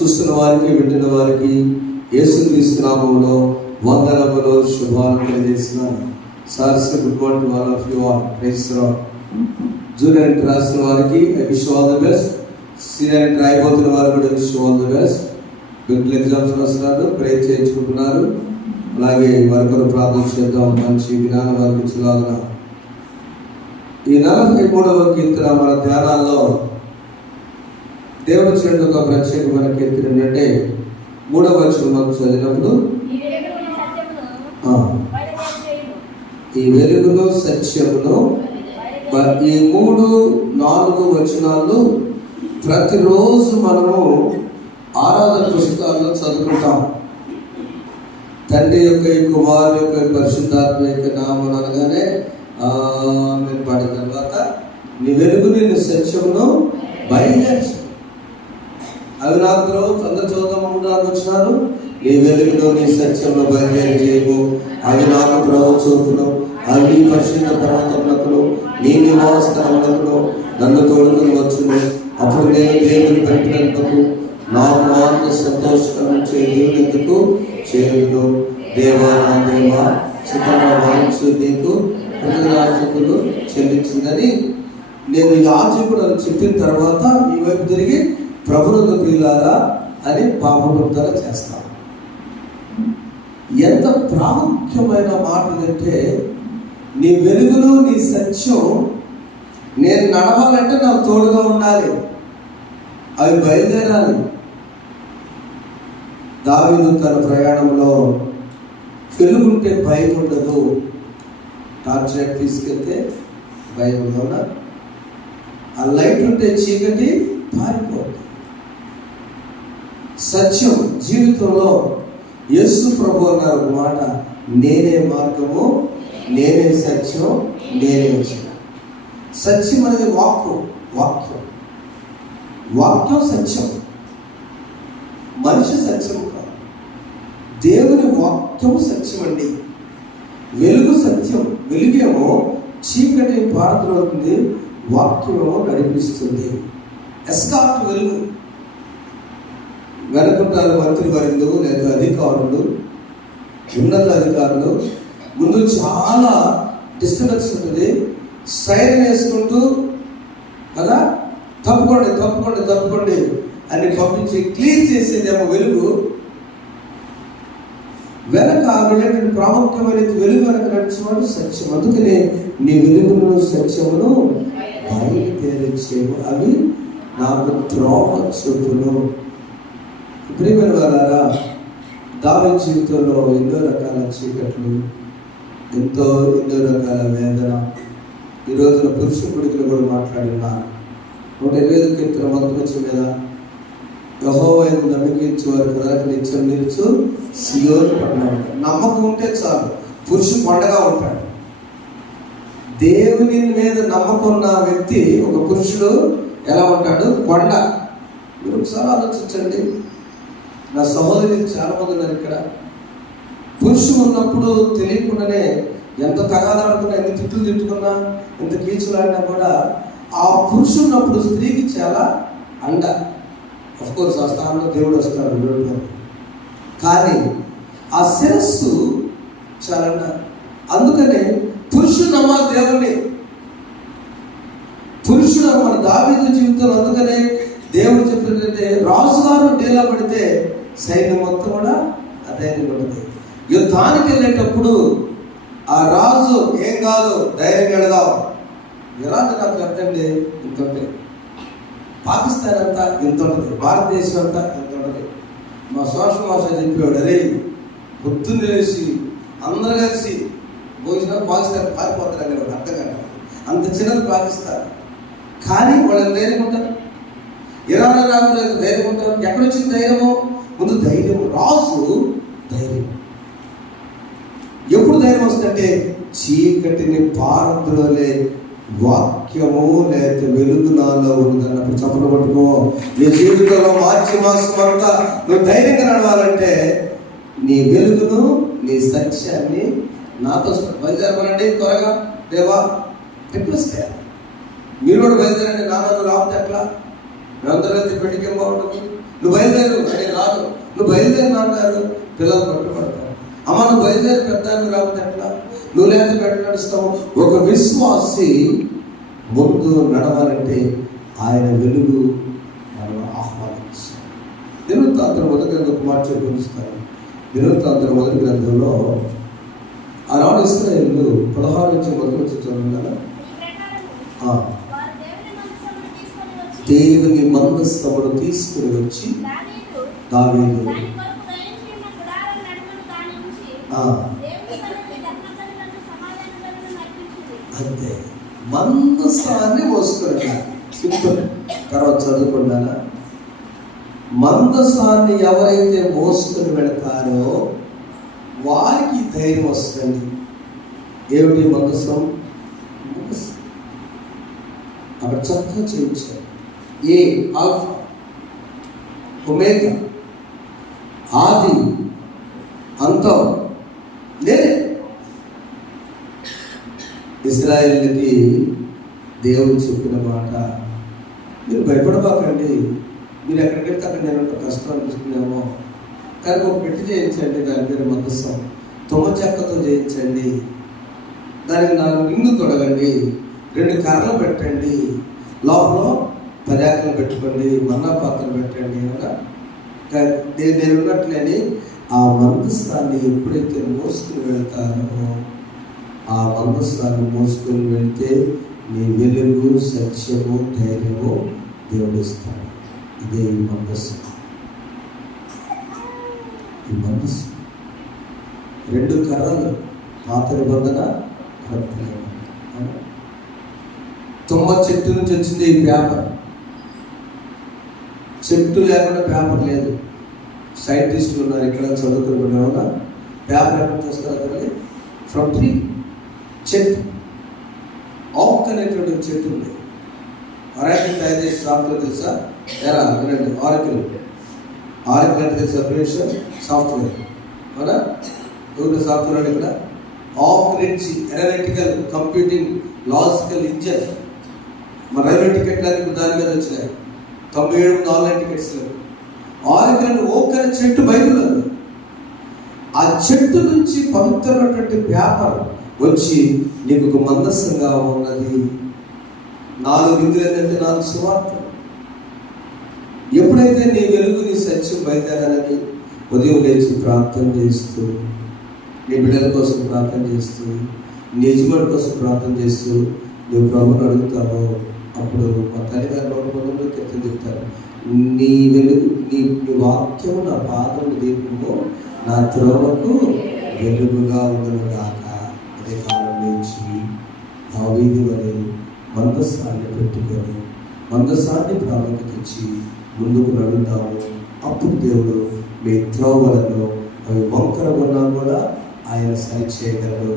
చూస్తున్న వారికి, వింటున్న వారికి యేసుక్రీస్తు నామములో వందనములు, శుభాలు తెలియజేస్తున్నాను. Sirs good morning all of you all. Praise the lord. Junior inter రాసిన వారికి I wish all the best. Senior inter అయిపోతున్న వారికి కూడా wish all the best. Big exams రాస్తున్నారు, ప్రేర్ చేయించుకుంటున్నారు. అలాగే వారి కొరకు ప్రార్థన చేద్దాం. మంచి జ్ఞానం వారికి ఇచ్చేలాగా. ఈ 43వ కీర్తన మన ధ్యానాల్లో దేవుడు చేయడం ఒక ప్రత్యేకమైన కీర్తన ఏంటంటే 3వ వచనం చదివినప్పుడు ఈ వెలుగును సత్యమును, ఈ 3-4 వచనాలు ప్రతిరోజు మనము ఆరాధన పుస్తకాల్లో చదువుకుంటాం. తండ్రి యొక్క, కుమారు యొక్క, పరిశుద్ధాత్మ యొక్క నామం అనగానే మీరు పాడిన తర్వాత నీ వెలుగుని, నీ సత్యమును బయలుదేర్చు. అవి నాతో అందరు చదువుతాము వచ్చినారు. నీ వెలుగును, నీ సత్యంలో బయలుదేరి చేయము. అవి నాకు ప్రభు చూపును, అవి నీ పరిశుద్ధ పర్వతములకు, నీ నివాస స్థలములకు నన్ను తోడుకుని వచ్చును. అప్పుడు నేను దేవుని పెట్టినందుకు నాకు ఆనంద సంతోషకరం దేవుని ఎందుకు చేయును. దేవా నా దేవా, చిత్రంగా వాయించు, నీకు కృతజ్ఞతాస్తుతులు చెల్లించిందని నేను యాజకుడు అని చెప్పిన తర్వాత ఈ వైపు తిరిగి ప్రభువును ప్రియులారా అని పాపముక్తన చేస్తాను. ఎంత ప్రాముఖ్యమైన మాట అంటే, నీ వెలుగును, నీ సత్యం నేను నడవాలంటే నాకు తోడుగా ఉండాలి, అవి బయలుదేరాలి. దావీదు తన ప్రయాణంలో వెలుగుంటే భయం ఉండదు. టార్చ్ లైట్ తీసుకెళ్తే భయం ఉండవునా? ఆ లైట్ ఉంటే చీకటి పారిపోతుంది. సత్యం జీవితంలో యేసు ప్రభు అన్నారు ఒక మాట, నేనే మార్గము, నేనే సత్యం, నేనే వచ్చిన. సత్యం అనేది వాక్యం సత్యం. మనిషి సత్యం కాదు, దేవుని వాక్యం సత్యం అండి. వెలుగు సత్యం. వెలుగేమో చీకటి పారద్రోలుతుంది, వాక్యమేమో నడిపిస్తుంది. ఎస్కార్ట్ వెలుగు. వెనుకుంటారు మంత్రి వర్యులు, లేదా అధికారులు, ఉన్నత అధికారులు. ముందు చాలా డిస్టర్బెన్స్ ఉంటుంది. సైరన్ వేసుకుంటూ కదా, తప్పుకోండి అని పంపించి క్లీన్ చేసేదేమో వెలుగు. వెనక వెళ్ళేటువంటి ప్రాముఖ్యమైన వెలుగు వెనక నడిచేవాడు సత్యం. అందుకనే నీ వెలుగును, సత్యమును బయలుదేరించేవు, అవి నాకు త్రోవ చూపును. ప్రియమైన వారారా, దావీదు జీవితంలో ఎన్నో రకాల చీకట్లు, ఎన్నో రకాల వేదన. ఈ రోజున పురుష కొడుకులు కూడా మాట్లాడినారు. 125 కీర్తన 1వ వచనం మీద యెహోవాను నమ్మకించేవారు కదలక నిత్యం నిలుచు సియోను పట్టణం. నమ్మకం ఉంటే చాలు, పురుషుడు కొండగా ఉంటాడు. దేవుని మీద నమ్మకం ఉన్న వ్యక్తి, ఒక పురుషుడు ఎలా ఉంటాడు? కొండ. మీరు ఒకసారి ఆలోచించండి. నా సహోదరి చాలా మంది ఉన్నారు ఇక్కడ. పురుషుడు ఉన్నప్పుడు తెలియకుండానే ఎంత తగాదాడుకున్నా, ఎన్ని తిట్లు తిట్టుకున్నా, ఎంత కీచులాడినా కూడా ఆ పురుషుడు ఉన్నప్పుడు స్త్రీకి చాలా అండ. అఫ్కోర్స్ ఆ స్థానంలో దేవుడు వస్తాడు, కానీ ఆ శిరస్సు చాలా అండ. అందుకనే పురుషుడు నమ్మాలి దేవుణ్ణి. పురుషుడు మన దావీదు జీవితంలో అందుకనే దేవుడు చెప్పినట్లయితే రాజుగారు డేలా పడితే సైన్యం మొత్తం కూడా అధైర్యం పడుతుంది. యుద్ధానికి వెళ్ళేటప్పుడు ఆ రాజు ఏం కాదు, ధైర్యం వెళదాం. ఇరాన్ నాకు అర్థండి ఇంత ఉంటుంది, పాకిస్తాన్ అంతా ఇంత ఉంటుంది, భారతదేశం అంతా ఇంత ఉంటుంది. మా సోషల్ భాష చెప్పేవాడు, అరే పొద్దున్న లేచి అందరు కలిసి భోజనం పాకిస్తాన్ పారిపోతారు అనేవాడు. అర్థం కాదు, అంత చిన్నది పాకిస్తాన్. కానీ వాళ్ళని ధైర్యం ఉంటారు. ఇరాన్ రాజులు ధైర్యం ఉంటారు. ఎక్కడొచ్చింది ధైర్యము? ముందు ధైర్యం. రాజు ధైర్యం. ఎప్పుడు ధైర్యం వస్తుందంటే చీకటిని పారద్రోలే వాక్యము లేదా వెలుగు నాలో ఉన్నదన్నప్పుడు చప్పలు పట్టుకో. నీ జీవితంలో మాసం అంతా నువ్వు ధైర్యంగా నడవాలంటే నీ వెలుగును, నీ సత్యాన్ని నాతో బయలుదేరమనండి త్వరగా. దేవా రిక్వెస్ట్ చేయాలి. మీరు కూడా బయలుదేరండి. నాన్న రాకపోతే ఎట్లా? మేమందరూ పెళ్లికి ఏం బాగుంటుంది? నువ్వు బయలుదేరు అంటే రాదు. నువ్వు బయలుదేరి నాన్నగారు పిల్లలు పట్టుబడతావు. అమ్మ నువ్వు బయలుదేరి పెద్దానికి రాకపోతే ఎట్లా? నువ్వు లేదా పెట్ట నడుస్తావు. ఒక విశ్వాసి ముందు నడవాలంటే ఆయన వెలుగు మనం ఆహ్వానించాలి. దినవృత్తాంతం మొదటి గ్రంథం మాట చూపిస్తాను. దినవృత్తాంతం మొదటి గ్రంథంలో ఆనాడు ఇశ్రాయేలు 16 నుంచి మొదలు చదువుతున్నాను. దేవుని మందస్తమును తీసుకుని వచ్చి దావీదు అంతే మందసాన్ని మోసుకుని తర్వాత చదువుకున్నానా. మందసాన్ని ఎవరైతే మోసుకుని వెళతారో వారికి ధైర్యం వస్తుంది. ఏమిటి మందసం? అక్కడ చక్కగా చేయించారు. ఏ ఆల్ఫా ఒమేగా, ఆది అంతం నేనే. ఇశ్రాయేలుకి దేవుడు చెప్పిన మాట, మీరు భయపడబాకండి, మీరు ఎక్కడికి వెళ్తే అక్కడ నేను కష్టం అనిపిస్తున్నామో, కానీ ఒక పెట్టి చేయించండి, దాని పేరు మందసం, తుమ్మ చెక్కతో చేయించండి, దానికి 4 రింగులు తొడగండి, 2 కర్రలు పెట్టండి, లోపల పర్యాకలు పెట్టుకోండి, మన్నా పాత్రలు పెట్టండి కదా. నేను ఉన్నట్లేని ఆ మందస్థాన్ని ఎప్పుడైతే మోసుకుని వెళ్తారో, ఆ మందస్థాన్ని మోసుకుని వెళ్తే నీ వెలుగు, సత్యము, ధైర్యము దేవుడు ఇస్తాడు. ఇదే ఈ మందస్థం. ఈ మందస్థం 2 కర్రలు, పాత నిబంధన, కొత్త నిబంధన. తుమ్మ చెట్టు నుంచి వచ్చింది ఈ పేపర్. చెట్టు లేకుండా పేపర్ లేదు. సైంటిస్టులు ఉన్నారు ఇక్కడ చదువుకున్న పేపర్ ఎక్కడ చూస్తారు కదా, ఫ్రమ్ ట్రీ. చెట్టు ఆక్ అనేటువంటి చెట్టు ఉంది. ఆరాకిల్ తయారు చేసే సాఫ్ట్వేర్ తెలుసా? ఎలా వినండి. ఆరాకిల్ అంటే తెలుసా? Preparation software. అవునా? ఎవరు సాఫ్ట్వేర్ అంటే ఇక్కడ ఆక్ నుంచి ఎనలిటికల్ కంప్యూటింగ్ లాజికల్ ఇంజన్. మన రైల్వే టికెట్లన్నీ దాని మీద వచ్చినాయి. 97 ఆన్లైన్ టికెట్స్ లేవు. ఆరాకిల్ ఓక్ అనే చెట్టు బైబిల్లో ఉంది. ఆ చెట్టు నుంచి పవిత్రమైనటువంటి పేపర్ వచ్చి నీకు ఒక మందస్సంగా ఉన్నది. 4 రింగులు ఏంటంటే 4 సువార్తలు. ఎప్పుడైతే నీ వెలుగు, నీ సత్యం బయలుదేరాలని ఉదయం లేచి ప్రార్థన చేస్తూ, నీ బిడ్డల కోసం ప్రార్థన చేస్తూ, నీ యజమాని కోసం ప్రార్థన చేస్తూ నువ్వు ప్రభువుని అడుగుతావో, అప్పుడు మా తల్లిగారు 110 కీర్తన చెప్తారు, నీ వెలుగు, నీ వాక్యము నా పాదము దీపము, నా త్రోవకు వెలుగుగా ఉండను గాక. అదే కాలం నుంచి దావీదు వలె మందసాన్ని పెట్టుకొని మందసాన్ని ప్రాముఖ్యత ఇచ్చి ముందుకు నడుద్దాము. అప్పుడు దేవుడు మీ త్రోవలను అవి వంకరగా కూడా ఆయన సరి చేయగలరు.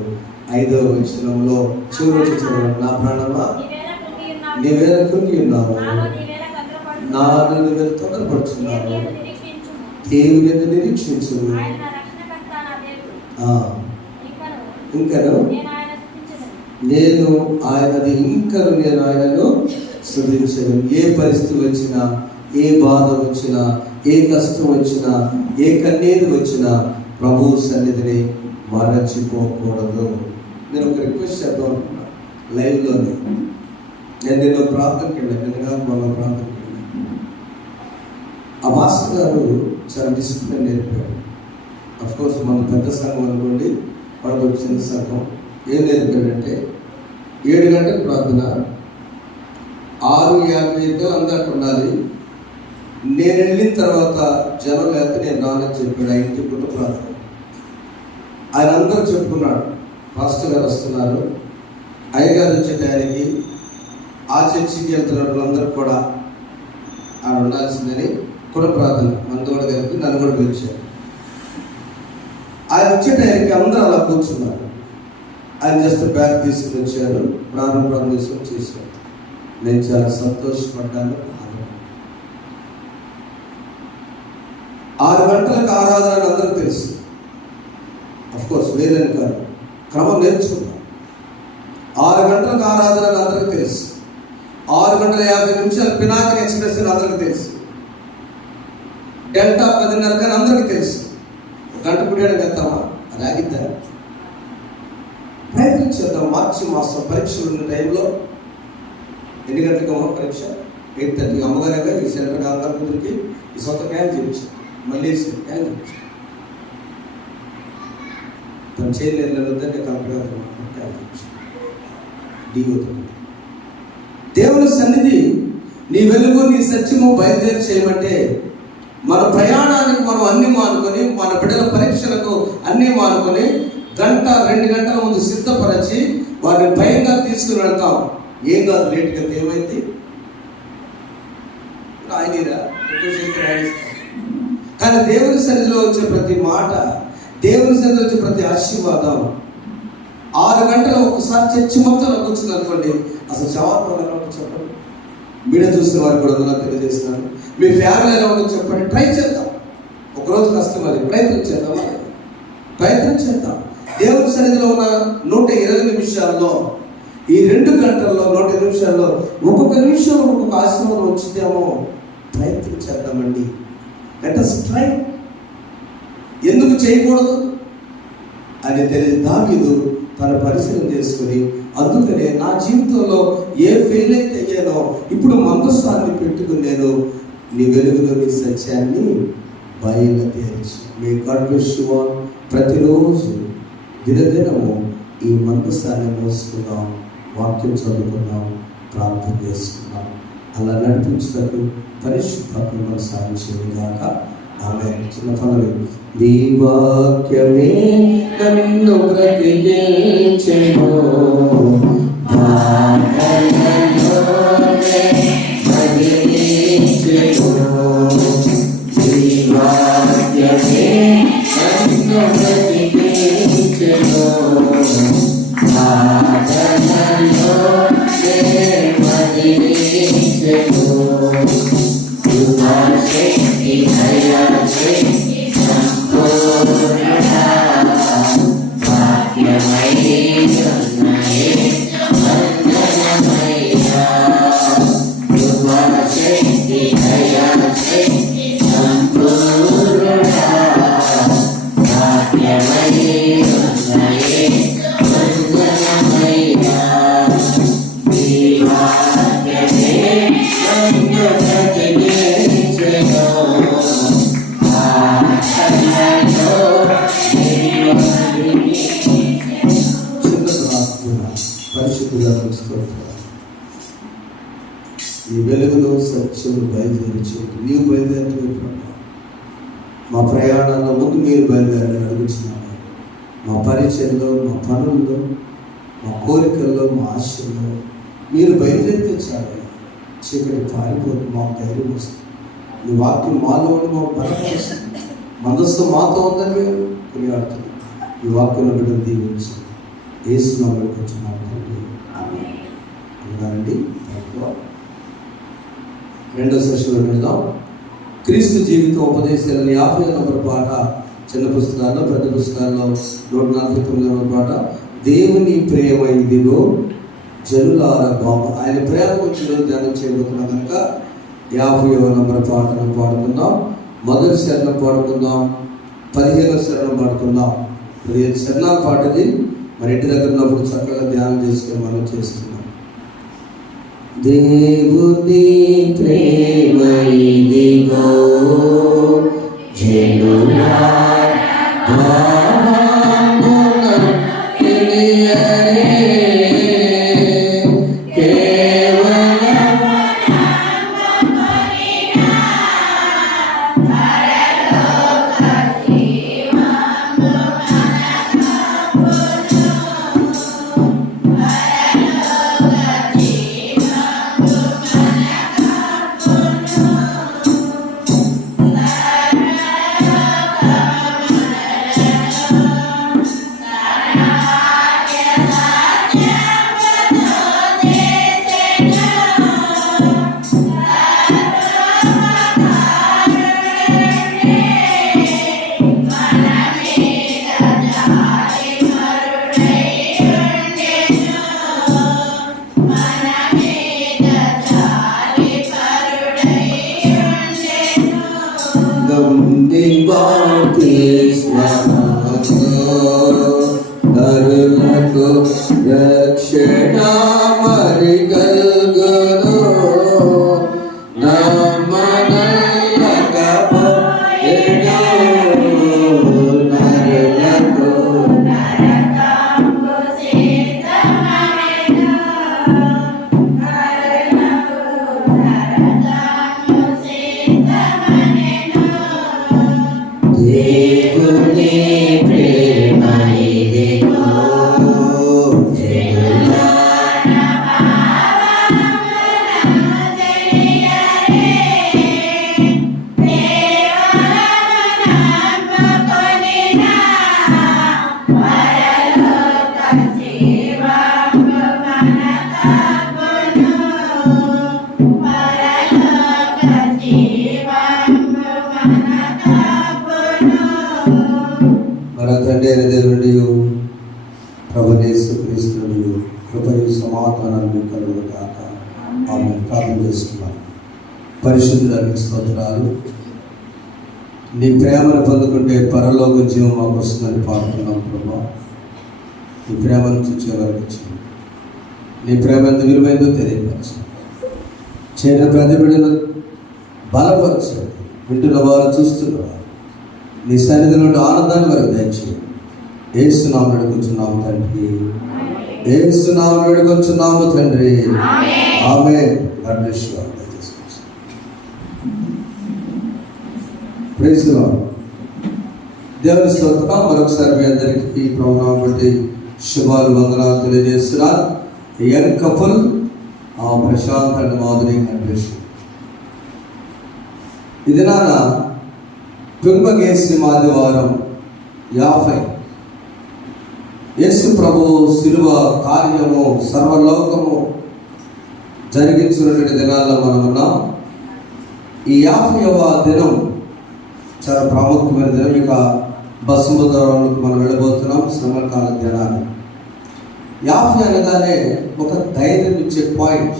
5వ వచనంలో చివరి చదవండి. నా ప్రాణమా నీవేళ కృంగి ఉన్నావు, నాను నీవేళ తొందరపడుచున్నావు, దేవుని నిరీక్షించు. ఇంకను నేను ఆయనను స్తుతించను. ఏ పరిస్థితి వచ్చినా, ఏ బాధ వచ్చినా, ఏ కష్టం వచ్చినా, ఏ కన్నీరు వచ్చినా ప్రభు సన్నిధిని మరచిపోకూడదు. నేను ఒక రిక్వెస్ట్ చేద్దాం అనుకున్నాను లైవ్లోనే. నేను నిన్న ప్రార్థనకి వెళ్ళాను, మొన్న ప్రార్థనకి వెళ్ళాను. ఆ మాస్టర్ గారు చాలా డిసిప్లిన్ నేర్పాడు. అఫ్కోర్స్ మన పెద్ద సంఘం అనుకోండి, వాళ్ళకి ఒక చిన్న సంఘం. ఏం నేర్పాడంటే 7 గంటలకు ప్రార్థన, 6:55 అందరికి ఉండాలి. నేను వెళ్ళిన తర్వాత జనం లేకపోతే నేను రానని చెప్పాడు. 5 పూట ప్రార్థన. ఆయన అందరూ చెప్పుకున్నాడు, పాస్టర్ గారు వస్తున్నారు, అయ్యగారు వచ్చే టైంకి ఆ చర్చికి వెళ్తున్న వాళ్ళందరూ కూడా ఆడ ఉండాల్సిందని కూడా ప్రార్థన. మనతో కూడా కలిపి నన్ను కూడా పిలిచారు. ఆయన వచ్చే టైంకి అందరూ అలా కూర్చున్నారు. ఆయన జస్ట్ బ్యాగ్ తీసుకుని వచ్చారు, ప్రారంభం తీసుకొని చేశారు. నేను చాలా సంతోషపడ్డాను. 6 గంటలకు ఆరాధన అందరూ తెలుసు. అఫ్కోర్స్ వేరేని కాదు, క్రమం నేర్చుకున్నాం. 6 గంటలకు ఆరాధన అందరికీ తెలుసు. 6:50 పినాకిని ఎక్స్ప్రెస్ అందరికీ తెలుసు. డెల్టా 10:30 కానీ అందరికీ తెలుసు. గంట పుట్టాడు వెళ్తామా? అది ఆగిద్దా? ప్రయత్నం చేద్దాం. మార్చి మాసం పరీక్షలు ఉన్న టైంలో ఎన్ని గంటలకు అమ్మ పరీక్ష? 8:30. అమ్మగారుగా ఈ సెంటర్ అందరికి ఈ సొంత క్యాన్ చేయించాను, మళ్ళీ క్యాన్ చేయించాను. తను చేయలేదు వద్దని కంపెనీ క్యాన్ చేయించాను. దేవుని సన్నిధి నీ వెలుగు నీ సత్యము బయలుదేరి చేయమంటే మన ప్రయాణానికి మనం అన్ని మానుకొని, మన బిడ్డల పరీక్షలకు అన్నీ మానుకొని 1-2 గంటల ముందు సిద్ధపరచి వారిని భయంగా తీసుకుని వెళ్తాం. ఏం కాదు, లేట్గా ఏమైంది రాయనీరా ఎక్కువ చేస్తే రాయిస్తాం. కానీ దేవుని సన్నిధిలో వచ్చే ప్రతి మాట, దేవుని సన్నిధిలో వచ్చే ప్రతి ఆశీర్వాదం 6 గంటలు ఒకసారి చర్చి మొత్తంలో కూర్చుంది అనుకోండి, అసలు జవాబు ఎలా ఉంటుందో చెప్పండి. మీడియా చూసిన వారికి కూడా అందులో తెలియజేస్తున్నాను. మీ ఫ్యామిలీ ఎలా ఉంటుందో చెప్పండి. ట్రై చేద్దాం. ఒకరోజు కష్టం, అది ప్రయత్నం చేద్దాం. దేవుని సన్నిధిలో ఉన్న 120 నిమిషాల్లో, ఈ 2 గంటల్లో 120 నిమిషాల్లో ఒక్కొక్క నిమిషంలో ఒక్కొక్క ఆశీర్వాదం వచ్చిందేమో ప్రయత్నం చేద్దామండి. Let us try. ఎందుకు చేయకూడదు అని తెలియదు దావీదు తన పరిశీలన చేసుకుని, అందుకనే నా జీవితంలో ఏ ఫెయిల్ అయితే అయ్యానో ఇప్పుడు మందస్థాన్ని పెట్టుకుని నేను నీ వెలుగులో నీ సత్యాన్ని బయలుదేర్చి మీ గాడ్ బ్లెస్ యు ఆల్. ప్రతిరోజు దినదినము ఈ మందస్థాన్ని మోసుకుందాం, వాక్యం చదువుకుందాం, ప్రార్థన చేసుకుందాం. అలా నడిపించటకు పరిశుద్ధాత్మ మన సాయం చేయగాక. ఆమె చిన్న పనులు. నీ వాక్యమే నన్ను బ్రతికించెను, పాపలలోనే మదిలించెను. నీ వాక్యమే నన్ను బ్రతికించెను, పాపలలోనే మదిలించెను. ఈ వెలుగులో సత్యం బయలుదేరి నీవు బయలుదేరుతున్న మా ప్రయాణాల్లో ముందు మీరు బయలుదేరని అడుగుతున్నాను. మా పరిచయంలో, మా పనుల్లో, మా కోరికల్లో, మా ఆశల్లో మీరు బయలుదేరితే చాలు. చీకటి పారిపోతుంది, మాకు ధైర్యం వస్తుంది. నీ వాక్యం మాలో ఉండి మాకు బలపరుస్తుంది. మనస్సు మాతో ఉందని మేము కొనియాడుతున్నాం. ఈ వాక్యం బిడ్డలు దీవించండి. యేసు నామములో కూర్చున్నాం తండ్రి, ఆమేన్. అందుకనండి రెండో సెషన్లో వెళ్దాం. క్రీస్తు జీవితం ఉపదేశాలని 50వ నంబర్ పాట చిన్న పుస్తకాల్లో, పెద్ద పుస్తకాల్లో 149వ పాట. దేవుని ప్రేమ ఇదిగో జనులార బాబు. ఆయన ప్రేమ గురించి ధ్యానం చేయబోతున్నాం కనుక 50వ నంబర్ పాటను పాడుకుందాం. మొదటి శరణం పాడుకుందాం, 15వ శరణం పాడుకుందాం. 15 శరణాల పాటది. మరి ఇంటి దగ్గర ఉన్నప్పుడు చక్కగా ధ్యానం చేసుకొని మనం చేస్తున్నాం. దేవుని ప్రేమ ఇదిగో జనులార భావమున తెలియరే, నీ బాప్తిస్మముతో నరులకు రక్షణ మరి కల్గును. నమ్మనల్లకపోయెను నరులకు దేవుని ప్రేమ ఇదిగో మన తండ్రి అయిన దేవుడి ప్రభువైన యేసుక్రీస్తుని కృపయు సమాధానాన్ని కలుగును గాక. ఆమేన్. ప్రార్థన చేస్తున్నాను. పరిశుద్ధుడానికి స్తోత్రాలు. నీ ప్రేమను పొందుకుంటే పరలోక జీవం మాకు వస్తుందని పాడుతున్నాం ప్రభా. నీ ప్రేమను చూచేవారికి నీ ప్రేమ ఎంత విలువైందో తెలియపరచు. చేరిన ప్రతి బిడ్డను బలపరచండి. వింటున్న వారు చూస్తున్నారు. నీ సన్నిధిలో ఆనందాన్ని వరకు దయచేయండి. యేసునామమున వేడుకొంచున్నాము తండ్రి. యేసునామమున వేడుకొంచున్నాము తండ్రి. ఆమేన్. God bless you all. Praise the lord. దేవుని స్తోత్రం. మరొకసారి మీ అందరికీ ప్రభునామమును బట్టి శుభాలు వందనాలు తెలియజేస్తున్నాను. Young couple Prashant and Madhuri. God bless you. ఇది నాన్న కుంభకేశ్వరి ఆదివారం 50 యేసు ప్రభు శిలువ కార్యము సర్వలోకము జరిగించుకున్నటువంటి దినాల్లో మనం ఉన్నాం. ఈ 50వ దినం చాలా ప్రాముఖ్యమైన దినం. ఇక బసముద్రాలకు మనం వెళ్ళబోతున్నాం. శ్రమకాల దినాలు 50 అనగానే ఒక ధైర్యం ఇచ్చే పాయింట్.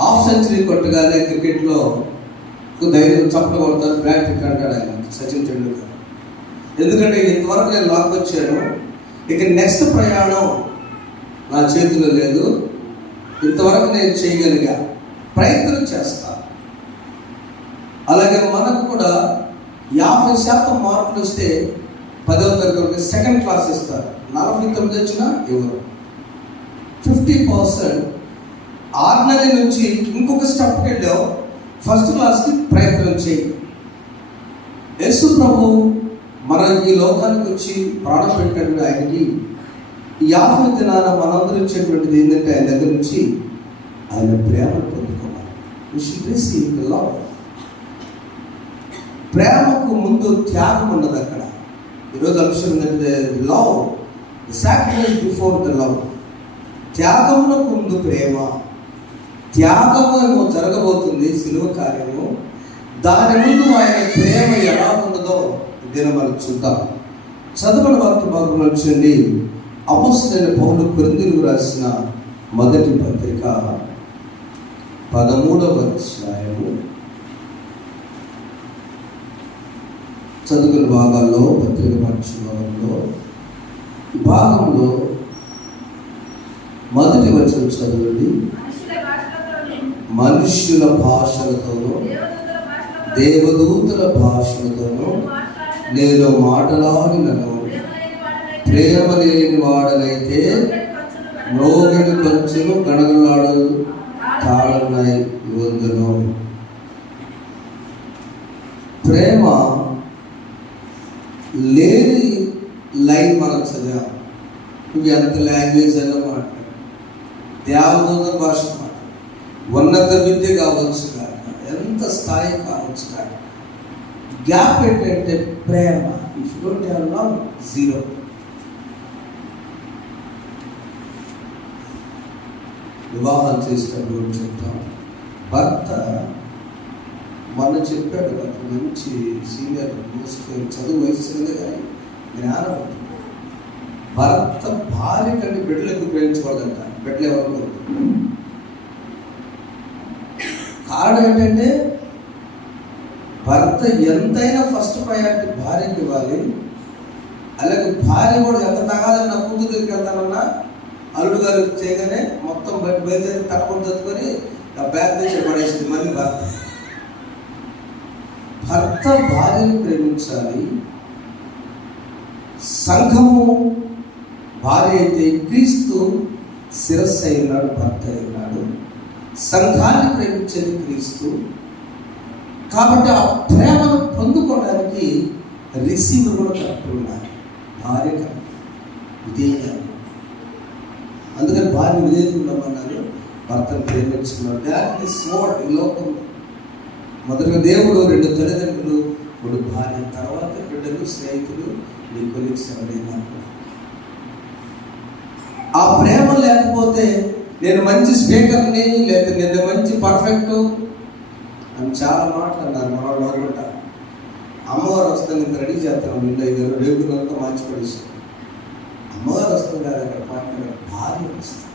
హాఫ్ సెంచరీ కొట్టగానే క్రికెట్లో ధైర్యం చప్పట కొడతారు. బ్యాటింగ్ అంటాడు ఆయన సచిన్ టెండూల్కర్. ఎందుకంటే ఇంతవరకు నేను లాక్కొచ్చాను, ఇక నెక్స్ట్ ప్రయాణం నా చేతిలో లేదు, ఇంతవరకు నేను చేయగలిగా, ప్రయత్నం చేస్తా. అలాగే మనకు కూడా 50% మార్కులు వస్తే 10వ తరగతి సెకండ్ క్లాస్ ఇస్తారు. 49 వచ్చినా ఎవరు 50% ఆర్డినరీ నుంచి ఇంకొక స్టెప్కి వెళ్ళావు, ఫస్ట్ క్లాస్కి ప్రయత్నం చేయి. యేసు ప్రభు మన ఈ లోకానికి వచ్చి ప్రాణం పెట్టినటువంటి ఆయనకి ఈ 50 దినాన మనందరూ ఇచ్చేటువంటిది ఏంటంటే ఆయన దగ్గర నుంచి ఆయన ప్రేమను పొందుకోవాలి. ప్రేమకు ముందు త్యాగం ఉన్నది అక్కడ. ఈరోజు అంశం ఏంటంటే love, sacrifice before the love. త్యాగమునకు ముందు ప్రేమ. త్యాగము ఏమో జరగబోతుంది, శిలువ కార్యము. దాని ముందు ఆయన ప్రేమ ఎలా ఉన్నదో దీన్ని మనం చూద్దాం. చదువుల వాక్య భాగంలో వచ్చండి. అపోస్తలుడైన పౌలు కొరింథీయులకు రాసిన మొదటి పత్రిక 13వ అధ్యాయము చదువుల భాగాల్లో పత్రిక భాగంలో మొదటి వచనం చదవండి. మనుష్యుల భాషలతోనూ దేవదూతల భాషలతోనూ నేను మాటలాడినను, ప్రేమ లేని వాడనైతే మ్రోగడి పంచును గణగలాడు తాళనై వందును. ప్రేమ లేని లైన్ మనం చదివాం. నువ్వు ఎంత లాంగ్వేజ్ అయినా మాట్లాడు, దేవదూత భాష మాట్లాడు, ఉన్నత విద్య కావచ్చు కాక, ఎంత స్థాయి కావచ్చు కాక, గ్యాప్ ఏంటంటే ప్రేమ. If you don't have love, zero. వివాహాలు చేసేటప్పుడు చెప్తాం, భర్త మొన్న చెప్పాడు కదా, మంచి సీనియర్ చదువు వయసుంది కానీ జ్ఞానం. భర్త భార్య కంటే బిడ్డలకు ప్రేమించకూడదంట. బిడ్డలు ఎవరు? కారణం ఏంటంటే భర్త ఎంతైనా ఫస్ట్ ప్రయారిటీ భార్యకి ఇవ్వాలి. అలాగే భార్య కూడా ఎంత తగాదని నా కూతురు దగ్గరికి వెళ్తానన్నా అల్లుడు గారు చేయగానే మొత్తం బయలుదేరి తక్కువ చదువుకొని ఆ బ్యాగ్ నుంచి పడేసింది మళ్ళీ భర్త భార్యను ప్రేమించాలి. సంఘము భార్య అయితే క్రీస్తు శిరస్సు అయి ఉన్నాడు, భర్త అయి ఉన్నాడు. సంఘాన్ని ప్రేమించేది క్రీస్తు. కాబట్టి ఆ ప్రేమను పొందుకోవడానికి రిసీవర్ కూడా కరెక్ట్ ఉండాలి. భార్య విధేయ, అందుకని భార్య విధేయత ఉండమన్నారు, భర్తను ప్రేమించుకున్నాడు. దానికి స్వాట్ ఈ లోకం మొదటిగా దేవుడు, రెండు తల్లిదండ్రులు, మూడు భార్య, తర్వాత బిడ్డలు, స్నేహితులు, నీ కొలీగ్స్ ఎవరైనా. ఆ ప్రేమ లేకపోతే నేను మంచి స్పీకర్ని లేదా నేను మంచి పర్ఫెక్ట్ అని చాలా మాటలు అన్నారు మన లోపల. అమ్మవారు వస్తుంది ఇంత రెడీ చేస్తాను నిండు 5 రేపులంతా మార్చి పడేసాను. అమ్మవారు వస్తుంది కాదు అక్కడ మాట్లాడారు, భార్య వస్తుంది.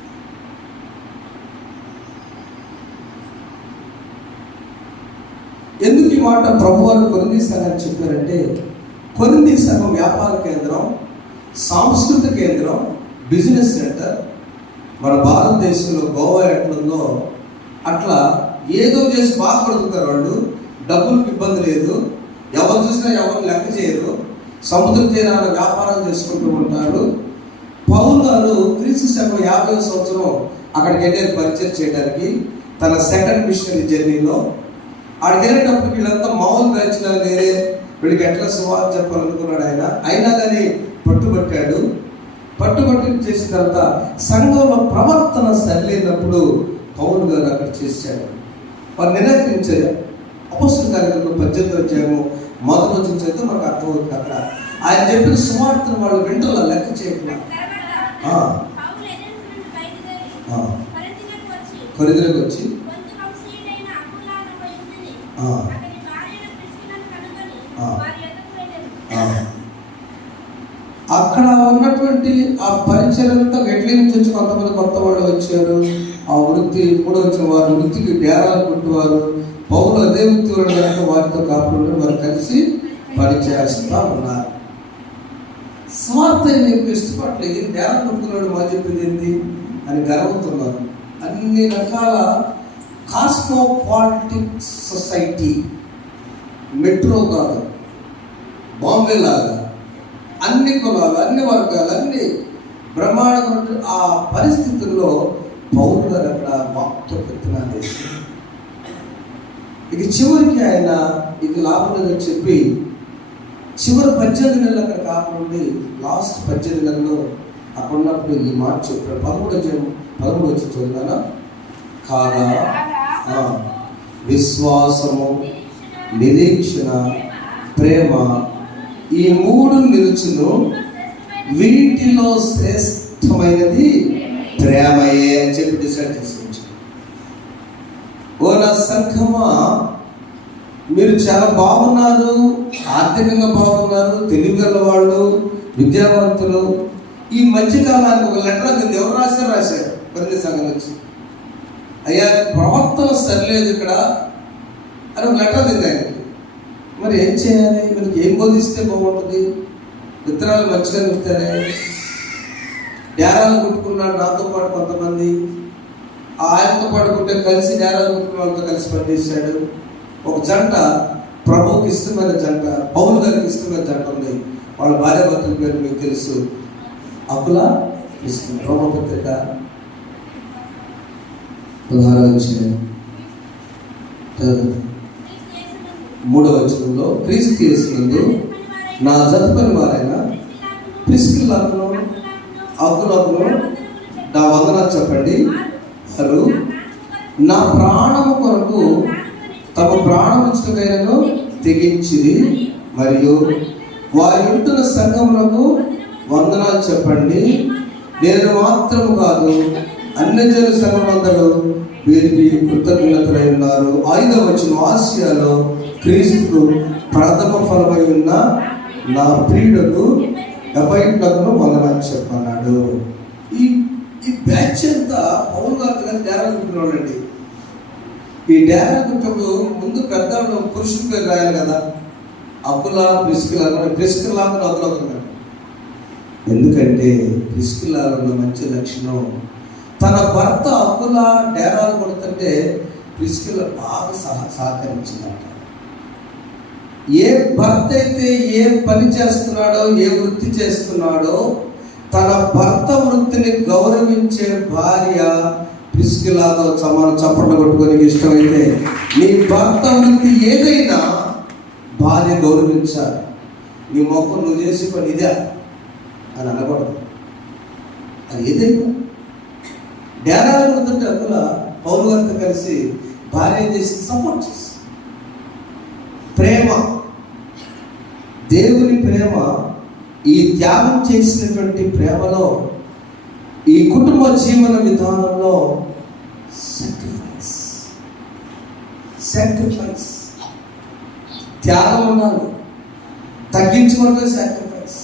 ఎందుకు ఈ మాట ప్రభువారు కొరింథీ సంఘాన్ని చెప్పారంటే, కొరింథీ సంఘం వ్యాపార కేంద్రం, సాంస్కృతిక కేంద్రం, బిజినెస్ సెంటర్. మన భారతదేశంలో గోవా ఎట్లుందో అట్లా ఏదో చేసి బాగా పడుతుంటారు వాళ్ళు. డబ్బులకు ఇబ్బంది లేదు, ఎవరు చూసినా ఎవరు లెక్క చేయరు, సముద్ర తీరాన వ్యాపారం చేసుకుంటూ ఉంటారు. పౌలు గారు క్రీస్తు శకం 50వ సంవత్సరం అక్కడికి వెళ్ళారు పరిచయం చేయడానికి. తన సెకండ్ మిషనరీ జర్నీలో అక్కడికి వెళ్ళేటప్పుడు వీళ్ళంతా మామూలు బ్యాచ్గా వేరే, వీడికి ఎట్లా సువార్త చెప్పాలనుకున్నాడు ఆయన. అయినా కానీ పట్టుబట్టాడు. పట్టుబట్టి చేసిన తర్వాత సంఘంలో ప్రవర్తన సరిలేనప్పుడు పౌలు గారు అక్కడ చేశాడు. వారు నిరాకరించారు. అపోస్తలుల కార్యక్రమంలో 18వ అధ్యాయము మొదటి వచనం చేస్తే మనకు అర్థమవుతుంది. అక్కడ ఆయన చెప్పిన సువార్తను వాళ్ళు వింటలో లెక్క చేయకుండా కొరింథీలకు వచ్చి అక్కడ ఉన్నటువంటి ఆ పరిచయంతో వెట్లీ నుంచి వచ్చి కొంతమంది కొత్త వాళ్ళు వచ్చారు. ఆ వృత్తి ఇప్పుడు వచ్చిన వారు వృత్తికి డేరాలు కొట్టువారు. పౌలు అదే వృత్తి కనుక వారితో కాకుండా వారు కలిసి పనిచేస్తూ ఉన్నారు. స్వార్థ నీకు ఇష్టపడలేదు, డేరా కొట్టుకున్నాడు మా చెప్పింది ఏంటి అని గర్వతున్నారు. అన్ని రకాల కాస్మోపాలిటిక్ సొసైటీ, మెట్రో కాదు, బాంబే లాగా అన్ని కులాలు, అన్ని వర్గాలు, అన్ని బ్రహ్మాండ ఆ పరిస్థితుల్లో పౌలు గారు అక్కడ మొత్తం పెత్తనాలు వేసి ఇక చివరికి ఆయన ఇక లాభం లేదని చెప్పి చివరి 18 నెలలు అక్కడ కాకుండా లాస్ట్ 18 నెలల్లో అక్కడ ఉన్నప్పుడు ఈ మాట చెప్పాడు. 13 వచ్చి చూద్దానా. కాగా విశ్వాసము, నిరీక్షణ, ప్రేమ, ఈ 3 నిలుచును, వీటిలో శ్రేష్టమైనది ప్రేమయే అని చెప్పి డిసైడ్ చేసి ఓ నా సంఘమా, మీరు చాలా బాగున్నారు, ఆర్థికంగా బాగున్నారు, తెలివిగల వాళ్ళు, విద్యావంతులు. ఈ మధ్యకాలానికి ఒక లెటర్ అందింది. ఎవరు రాశారు కొరింథీ సంఘం నుంచి, అయ్యా ప్రవర్తన సరిలేదు ఇక్కడ అని ఒక లెటర్ అందింది ఆయనకి. మరి ఏం చేయాలి? మనకి ఏం బోధిస్తే బాగుంటుంది? విత్తనాలు మంచిగా విత్తారే, డేరాలు కుట్టుకున్నాడు నాతో పాటు కొంతమంది. ఆయనతో పాటుకుంటే కలిసి డేరాలు కుట్టుకున్న వాళ్ళతో కలిసి పనిచేశాడు. ఒక జంట, ప్రభువుకి ఇష్టమైన జంట, పౌలు గారికి ఇష్టమైన జంట ఉంది. వాళ్ళ భార్యాభర్తల పేరు మీకు తెలుసు, అకుల ఇష్టం. రోమపత్రిక 3వ వచనంలో, క్రీస్తు యేసునందు నా జతపని వారైన ప్రిస్కిల్లాకును అకులకును నా వందనాలు చెప్పండి. వారు నా ప్రాణము కొరకు తమ ప్రాణముచ్చుకైనను తెగించిది, మరియు వారి ఉంటున్న సంఘములకు వందనాలు చెప్పండి. నేను మాత్రము కాదు, అన్యజనుల సంఘమందరూ వీరికి కృతజ్ఞతలై ఉన్నారు. 5వ వచనం, ఆసియాలో క్రీస్తుకు ప్రథమ ఫలమై ఉన్న నా ప్రియులకు ఎఫైట్లకు వందనాలు చెప్పన్నాడు. ఈ బ్యాచ్ అంతా పౌలు గారు డేరాకుంటున్నాడండి. ఈ డేరా గుట్టకు ముందు పెద్ద పురుషుల పేరు రాయాలి కదా, అకుల ప్రిస్కిల్లాగా వదలవుతున్నాడు. ఎందుకంటే ప్రిస్కిల్లాలో ఉన్న మంచి లక్షణం, తన భర్త అకుల డేరాలు కొడుతుంటే ప్రిస్కిల్ల బాగా సహకరించిందంట. ఏ భర్త అయితే ఏ పని చేస్తున్నాడో, ఏ వృత్తి చేస్తున్నాడో, తన భర్త వృత్తిని గౌరవించే భార్య ప్రిస్కిల్లాతో సమానం చప్పట్లు కొట్టుకొని ఇష్టమైతే నీ భర్త వృత్తి ఏదైనా భార్య గౌరవించాలి. నీ మొక్కలు నువ్వు చేసే పని ఇదే అని అనకూడదు. అది ఏదైనా డేరాలు కొడుతుంటే అకుల పౌలు గారితో కలిసి భార్య చేసి సపోర్ట్ చేసి, ప్రేమ, దేవుని ప్రేమ, ఈ త్యాగం చేసినటువంటి ప్రేమలో, ఈ కుటుంబ జీవన విధానంలో సాక్రిఫైస్ త్యాగం ఉండాలి. తగ్గించుకుంటే సాక్రిఫైస్.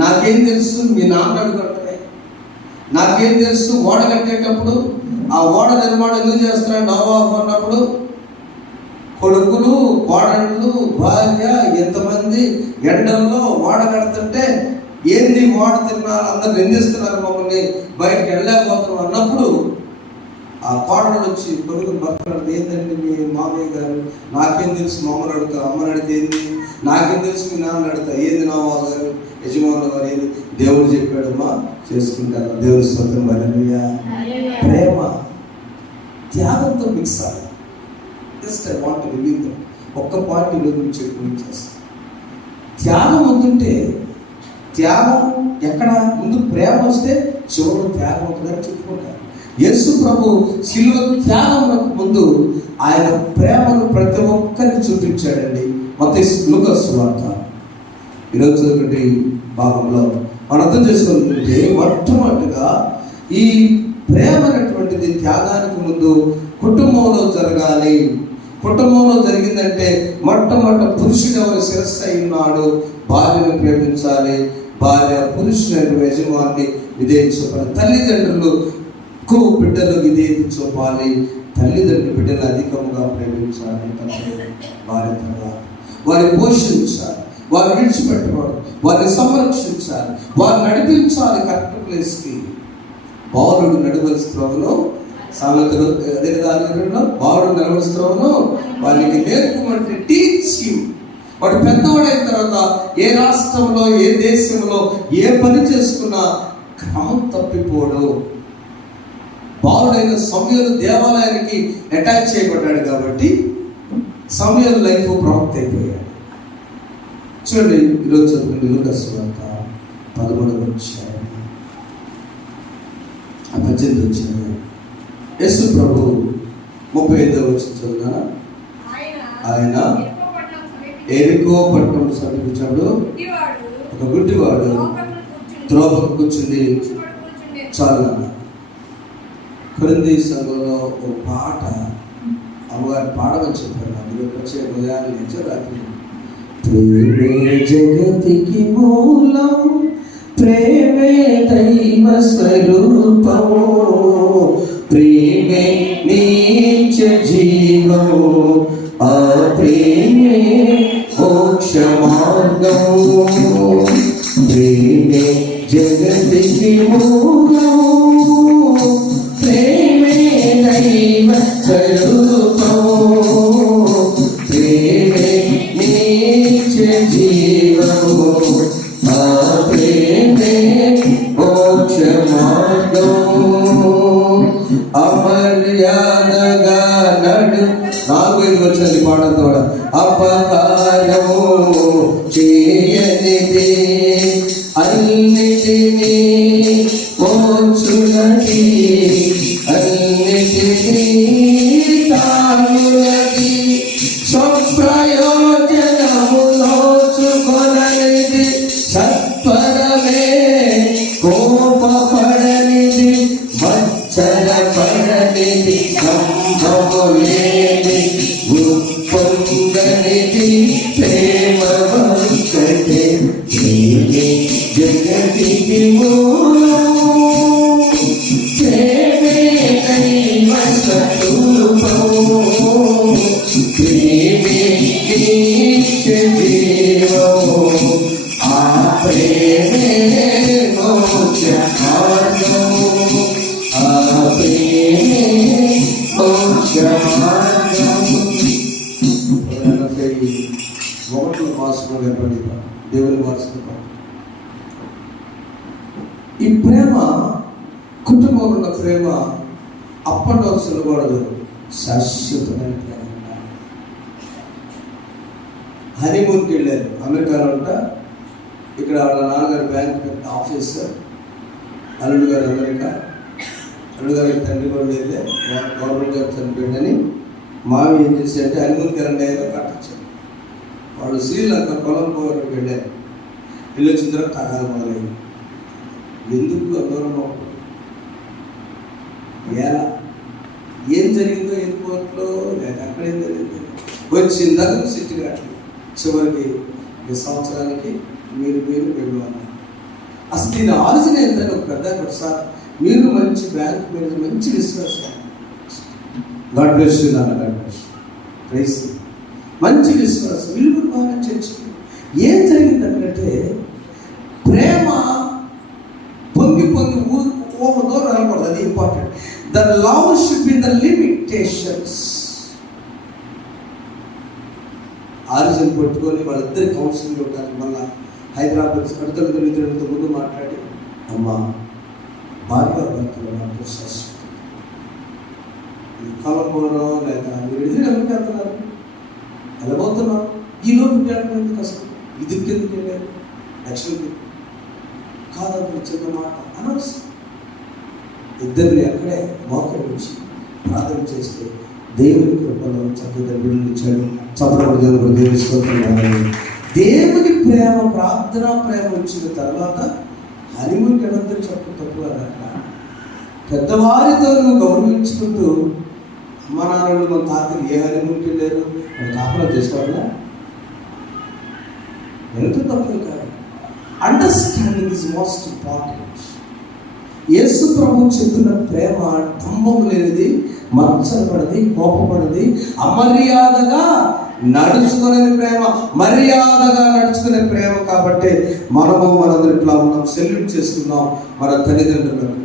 నాకేం తెలుసు, మీ నాన్న అడుగుంటే నాకేం తెలుసు, ఓడ కట్టేటప్పుడు ఆ ఓడ నిర్మాణం ఎందుకు చేస్తున్నాడు నోవాహు అన్నప్పుడు కొడుకులు, కోడళ్ళు, భార్య ఎంతమంది ఎండల్లో ఓడ కడుతుంటే ఏంది ఓడ తిన్నారు, అందరు నిందిస్తున్నారు, మమ్మల్ని బయటకు వెళ్ళలేకపోతున్నాం అన్నప్పుడు ఆ కోడలు వచ్చి కొడుకు మాట్లాడుతుంది, ఏంటంటే మీ మామయ్య గారు నాకేం తెలుసు, మమ్మల్ని అడుగుతా, అమ్మని అడిగితే ఏంది, నాకేం తెలుసు మీ నాన్న అడుగుతా, ఏంది నోవాహు గారు యజమానుల గారు ఏది దేవుడు చెప్పాడమ్మా చేసుకుంటారు. దేవుని స్తోత్రం. హల్లెలూయా. ప్రేమ త్యాగంతో మిక్స్ అవ్వాలి. Just I want to reveal that. ఒక్క పాయింట్ ఈరోజు నుంచి చేస్తాను. త్యాగం ఉంటుంటే, త్యాగం ఎక్కడ ముందు ప్రేమ వస్తే చివరి త్యాగం అవుతుందని చెప్పుకుంటారు. యేసు ప్రభు శిలువ త్యాగం ముందు ఆయన ప్రేమను ప్రతి ఒక్కరికి చూపించాడండి. మత్తయి లూకాసు సువార్త ఈరోజు భాగంలో మనం అర్థం చేసుకుంటుంటే, మొట్టమొదటిగా ఈ ప్రేమ అనేటువంటిది త్యాగానికి ముందు కుటుంబంలో జరగాలి. కుటుంబంలో జరిగిందంటే మొట్టమొదటి పురుషుడు ఎవరు శిరస్సు అయి ఉన్నాడు, భార్యను ప్రేమించాలి. భార్య పురుషుని యజమాని విధేయత చూపాలి. తల్లిదండ్రులకు బిడ్డలు విధేయత చూపాలి. తల్లిదండ్రులు బిడ్డలు అధికంగా ప్రేమించాలి. భార్య తర్వాత వారిని పోషించాలి, వారిని విడిచిపెట్టకూడదు, వారిని సంరక్షించాలి, వారిని నడిపించాలి కరెక్ట్ ప్లేస్కి. బాలుడు నడవలసిన త్రోవను, సామెతలు అదే దానిలో బాలుడు నడవలసిన త్రోవను వారికి నేర్పమంటే టీచ్ యు. వాడు పెద్దవాడైన తర్వాత ఏ రాష్ట్రంలో, ఏ దేశంలో ఏ పని చేసుకున్నా క్రమం తప్పిపోడు. బాలుడైన సమూయేలు దేవాలయానికి అటాచ్ చేయబడ్డాడు కాబట్టి సమూయేలు లైఫ్ ప్రవక్త అయిపోయాడు. చూడండి ఈరోజు చదువుకుని లూకాసు వార్త 13వ అధ్యాయం 18వ అధ్యాయం యేసు ప్రభు 35వ వచనం చదువునా. ఆయన ఎరికో పట్టణం సమీపించాడు. ఒక గుడ్డివాడు త్రోవకు కూర్చుంది. చాలు కొరింథీ సంఘంలో ఒక పాట అమ్మగారు పాడమని చెప్పారు. అందులో వచ్చే ఉదయాన్నే నుంచి రాత్రి. ప్రేమే జగతికి మూలం, ప్రేమే దైవ స్వరూపము, ప్రేమే నిత్య జీవము, ఆ ప్రేమే మోక్ష మార్గము. ప్రేమే జగతికి మూలం, ప్రేమే దైవ స్వరూపము, ప్రేమే నిత్య జీవము, ఆ ప్రేమే మోక్ష మార్గము. అమర్యాదగా నడు 4-5 వచ్చింది పాడంతో కూడా. అపకారము చేయనిది అన్నిటినీ మోచునది, అన్నిటినీ తానునది, స్వప్రయోజనము నోచుకొననిది, సత్పరమే కోపపడనిది, మచ్చరపడనిది, సంభవలేని ఉప్పొంగనిది, ప్రేమ ఒక్కటే. ప్రేమే జగతికి మూలం, ప్రేమే దైవ స్వరూపము, వారసుగా ఏర్పడి దేవుని వారసుగా. ఈ ప్రేమ, కుటుంబంలో ఉన్న ప్రేమ అప్పట్లో సులభపడదు, శాశ్వతమైన ప్రేమ. హనీమూన్కి వెళ్ళారు అమెరికాలో ఉంటా. ఇక్కడ వాళ్ళ నాన్నగారు బ్యాంక్ పెద్ద ఆఫీసర్, అల్లుడు గారు అమెరికా, అల్లుడు గారికి తండ్రి కూడా వెళ్ళే గవర్నమెంట్ జాబ్ చనిపోయిందని మావి ఏం చేశారంటే హనీమూన్కి వెళ్ళండి అయినా కట్టచ్చారు. వాళ్ళు శ్రీలంక కొలంబోకి వెళ్ళారు. వెళ్ళి వచ్చిన తర్వాత తగాదు మొదలైంది. ఎందుకు దూరం ఎలా ఏం జరిగిందో ఎయిర్పోర్ట్లో లేక అక్కడ ఏం జరిగిందో వచ్చిన దగ్గర సిటీ కావట్లేదు. చివరికి ఈ సంవత్సరానికి మీరు వెళ్ళాలి. అసలు దీని ఆలోచన ఏంటంటే ఒక పెద్ద సార్ మీరు మంచి బ్యాంక్ మీద మంచి విశ్వాసం, గాడ్ బ్లెస్ యు నాన్న, గాడ్ బ్లెస్ యు, ప్రైజ్, మంచి విశ్వాసం, వీళ్ళు కూడా బాగా చర్చ. ఏం జరిగిందంటే ప్రేమ పొంగి ఒక దూరం వెళ్ళకూడదు, అది important. The love should be the limitations. Origin పట్టుకొని వాళ్ళిద్దరి కౌన్సిలింగ్ ఇవ్వడానికి మళ్ళీ హైదరాబాద్ మిత్రులతో ముందు మాట్లాడి, అమ్మా భార్య భర్తలు నాకు శాశ్వతం, కొలంబోలో లేక మీరు ఎదురు ఎందుకు వెళ్తున్నారు, వెళ్ళబోతున్నాం, ఈ లోపు ఎందుకు కష్టం, ఇదికి ఎందుకు వెళ్ళారు, లక్ష్మి కాదని చిన్న మాట అనవసరం. ఇద్దరిని అక్కడే మోకరించి ప్రార్థన చేస్తే దేవుని కృపలో చక్కగా బిడ్డలిచ్చాడు. చప్పటి దేవుడు దేవుని దేవుని ప్రేమ, ప్రార్థన ప్రేమ వచ్చిన తర్వాత హనీమూన్కి వెళ్ళొద్దని చెప్పు తక్కువ. పెద్దవారితో నువ్వు గౌరవించుకుంటూ, అమ్మ నాన్నలు మన తాతలు ఏ హనీమూన్కి వెళ్ళారు వాళ్ళు కాపలా చేసుకోవాలా, ఎంత తక్కువ కాదు. Understanding is most important. యేసు ప్రభు చెప్పిన ప్రేమ డంబము లేనిది, మచ్చపడది, కోపపడది, అమర్యాదగా నడుచుకునే ప్రేమ, మర్యాదగా నడుచుకునే ప్రేమ. కాబట్టి మనందరూ ఇట్లా ఉన్నాం, సెల్యూట్ చేస్తున్నాం మన తల్లిదండ్రులకు.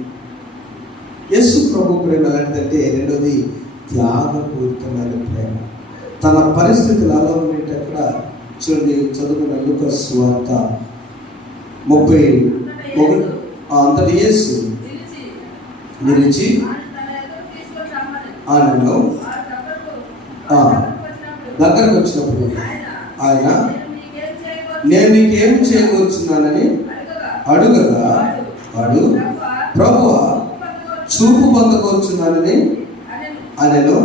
యేసు ప్రభు ప్రేమ ఎలాంటిదంటే, రెండోది త్యాగపూరితమైన ప్రేమ. తన పరిస్థితులు అలా ఉండేటక్కడ చూడండి, చదువుకున్న లూకాసు సువార్త 31. అంతటి యేసు నిలిచి నన్ను దగ్గరకు వచ్చినప్పుడు ఆయన, నేను నీకేం చేయకూర్చున్నానని అడుగగా వాడు, ప్రభువా చూపు పొందకూర్చున్నానని అనెను.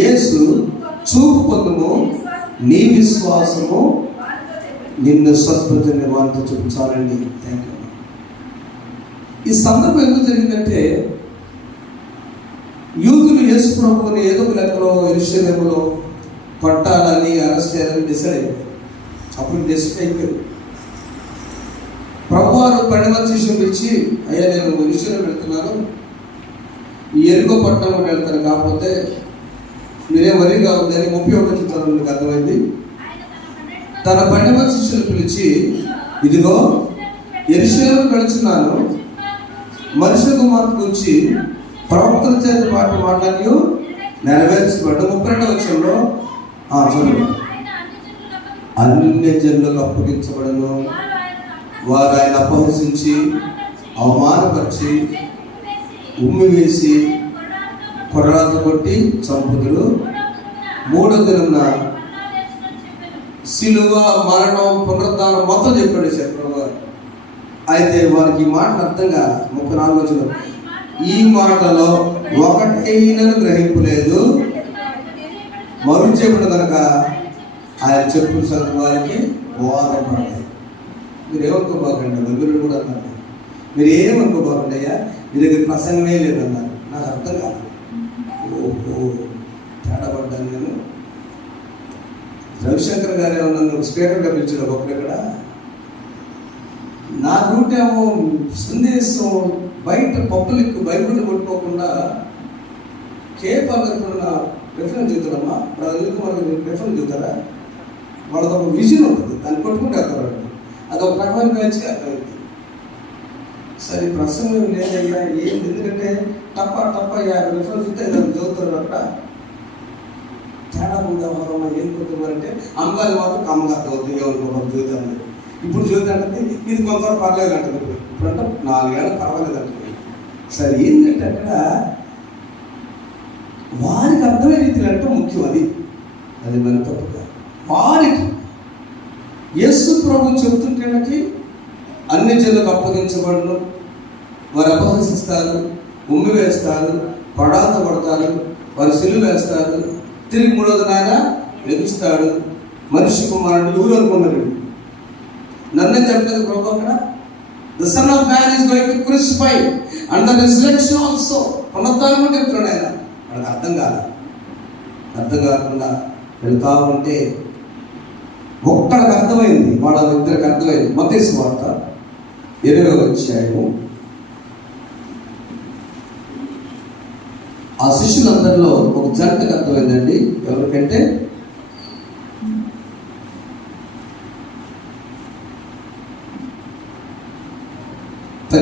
యేసు, చూపు పొందుము, నీ విశ్వాసము నిన్ను స్వస్థతని వారితో చూపించాలండి. Thank you. ఈ సందర్భం ఎందుకు జరిగిందంటే, యూదులు యేసు ప్రభువుని ఏదో ఒక లెక్కలో యెరూషలేములో కొట్టాలని, అరెస్ట్ చేయాలని డిసైడ్ అయిపోయారు. అప్పుడు డిసైడ్ అయిపోయారు. ప్రభువారు 12 మంది శిష్యులు పిలిచి, అయ్యా నేను యెరూషలేము వెళ్తున్నాను, ఈ ఎరుకో పట్టణంలో వెళ్తాను, కాకపోతే మీరేం వరి కావద్దని 31 చదువు మీకు అర్థమైంది. తన 12 మంది శిష్యులు పిలిచి, ఇదిగో యెరూషలేము వెళుతున్నాను, మనుష్య కుమారుడు వచ్చి ప్రవక్తల చేత మాటలు నెరవేర్చబడ్డ. 32వ వచనంలో చూడండి, అన్ని జనులకు అప్పగించబడను, వారు ఆయన అపహసించి అవమానపరిచి ఉమ్మి వేసి కొరడాలతో కొట్టి చంపుదురు. 3వ దినమున సిలువ, మరణం, పునరుద్ధానం మొత్తం చెప్పాడు చెప్పారు. అయితే వారికి ఈ మాటలు అర్థంగా 34వ వచనం, ఈ మాటలో ఒకటైనను గ్రహింపు లేదు, మరుచెప్పుడు కనుక ఆయన చెప్పులు చదువు వారికి బోధపడతాయి. మీరు ఏమనుకోబాకండి, నలుగురు కూడా అన్నారు, మీరు ఏమనుకోబాకండి, అయ్యా మీ దగ్గర ప్రసంగమే లేదన్నారు. నాకు అర్థం కాదు. ఓహో, తేడా పడ్డాను నేను. రవిశంకర్ గారు ఏమన్నా స్పీకర్గా పిలిచాడు ఒకరిక్కడ. నా రూట్ ఏమో సందేశం బయట పబ్లిక్ బైబిల్ కొట్టుకోకుండా కేపల్లిన రెఫరెన్స్ చూస్తారమ్మా, ఎందుకు మనకి రెఫరెన్స్ చూస్తారా, వాళ్ళకి ఒక విజన్ ఉంటుంది, దాన్ని కొట్టుకుంటే వెళ్తారు. అదొక రకమైన బ్యాచ్ అర్థమైంది. సరే ప్రసంగం లేదయ్యా ఏంటి, ఎందుకంటే టప్ప 50 రెఫరెన్స్ ఉంటే దాన్ని చదువుతారు. అక్కడ తేడా ఉంది ఎవరన్నా ఏం కొడుతున్నారంటే అమ్మగారి మాత్రం అమ్మగా అర్థమవుతుంది, ఎవరికి జీవితం అనేది. ఇప్పుడు జీవితం అంటే ఇది కొంతవరకు పర్లేదు అంటుంది, ఇప్పుడంటే 4 ఏళ్ళు పర్వాలేదు అంటుంది. సరే ఏంటంటే అక్కడ వారికి అర్థమయ్యే రీతిలో అంటే ముఖ్యం, అది మన తప్పుగా. వారికి యేసు ప్రభు చెబుతుంటే అన్ని జనులకు అప్పగించబడును, వారు అపహసిస్తారు, ఉమ్మి వేస్తారు, పడాత కొడతారు, వారు సిలువ వేస్తారు, తిరిగి 3వ దినాన ఆయన లెగుస్తాడు, మనిషి కుమారుడు ఎవరు అనుకున్నారు. నన్నే చెప్పలేదు ప్రభు అక్కడ, the son of man is going to crucify and the resurrection also. పునరుత్థానం చెప్తున్నాడు ఆయన. వాళ్ళకి అర్థం కాకుండా వెళ్తా ఉంటే ఒక్కడికి అర్థమైంది, వాళ్ళిద్దరికి అర్థమైంది. మత్తయి సువార్త 20వ అధ్యాయము. ఆ శిష్యులందరిలో ఒక జంటకు అర్థమైందండి. ఎవరికంటే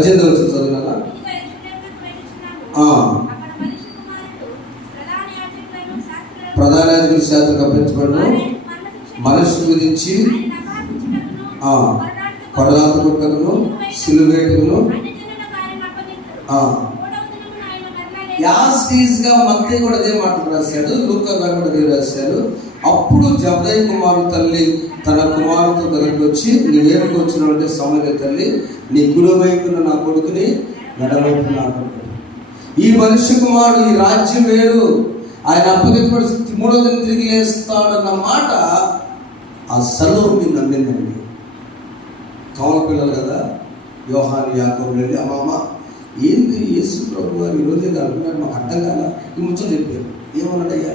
చదువునా ప్రధాన యాజకుల శాస్త్రం అప్పించబడను, మనసు విధించి పడరాత కొట్టను, సిలువేటను యాస్టీస్గా మత్తయి కూడా అదే మాట రాశాడు, లూకా గారు కూడా అదే రాశాడు. అప్పుడు జబదయి కుమారుడు తల్లి తన కుమారుడితో దగ్గరికి వచ్చి, నీవేమికి వచ్చినావు అంటే, సమరయ తల్లి నీ కుడివైపున నా కొడుకుని ఎడవైపున నా కొడుకు. ఈ మనిషి కుమారుడు, ఈ రాజ్యం వేరు, ఆయన అప్పగించబడి 3వ దినం తిరిగి లేస్తాడన్న మాట ఆ సలోమి నమ్మిందండి. కమల పిల్లలు కదా, యోహాను యాకోబు వెళ్ళి, అమ్మమ్మ ఏంది యేసు ప్రభు గారు ఈరోజు అంటున్నాడు, మాకు అర్థం కాల. ఈ ముచ్చట చెప్పారు. ఏమన్నాడయ్యా,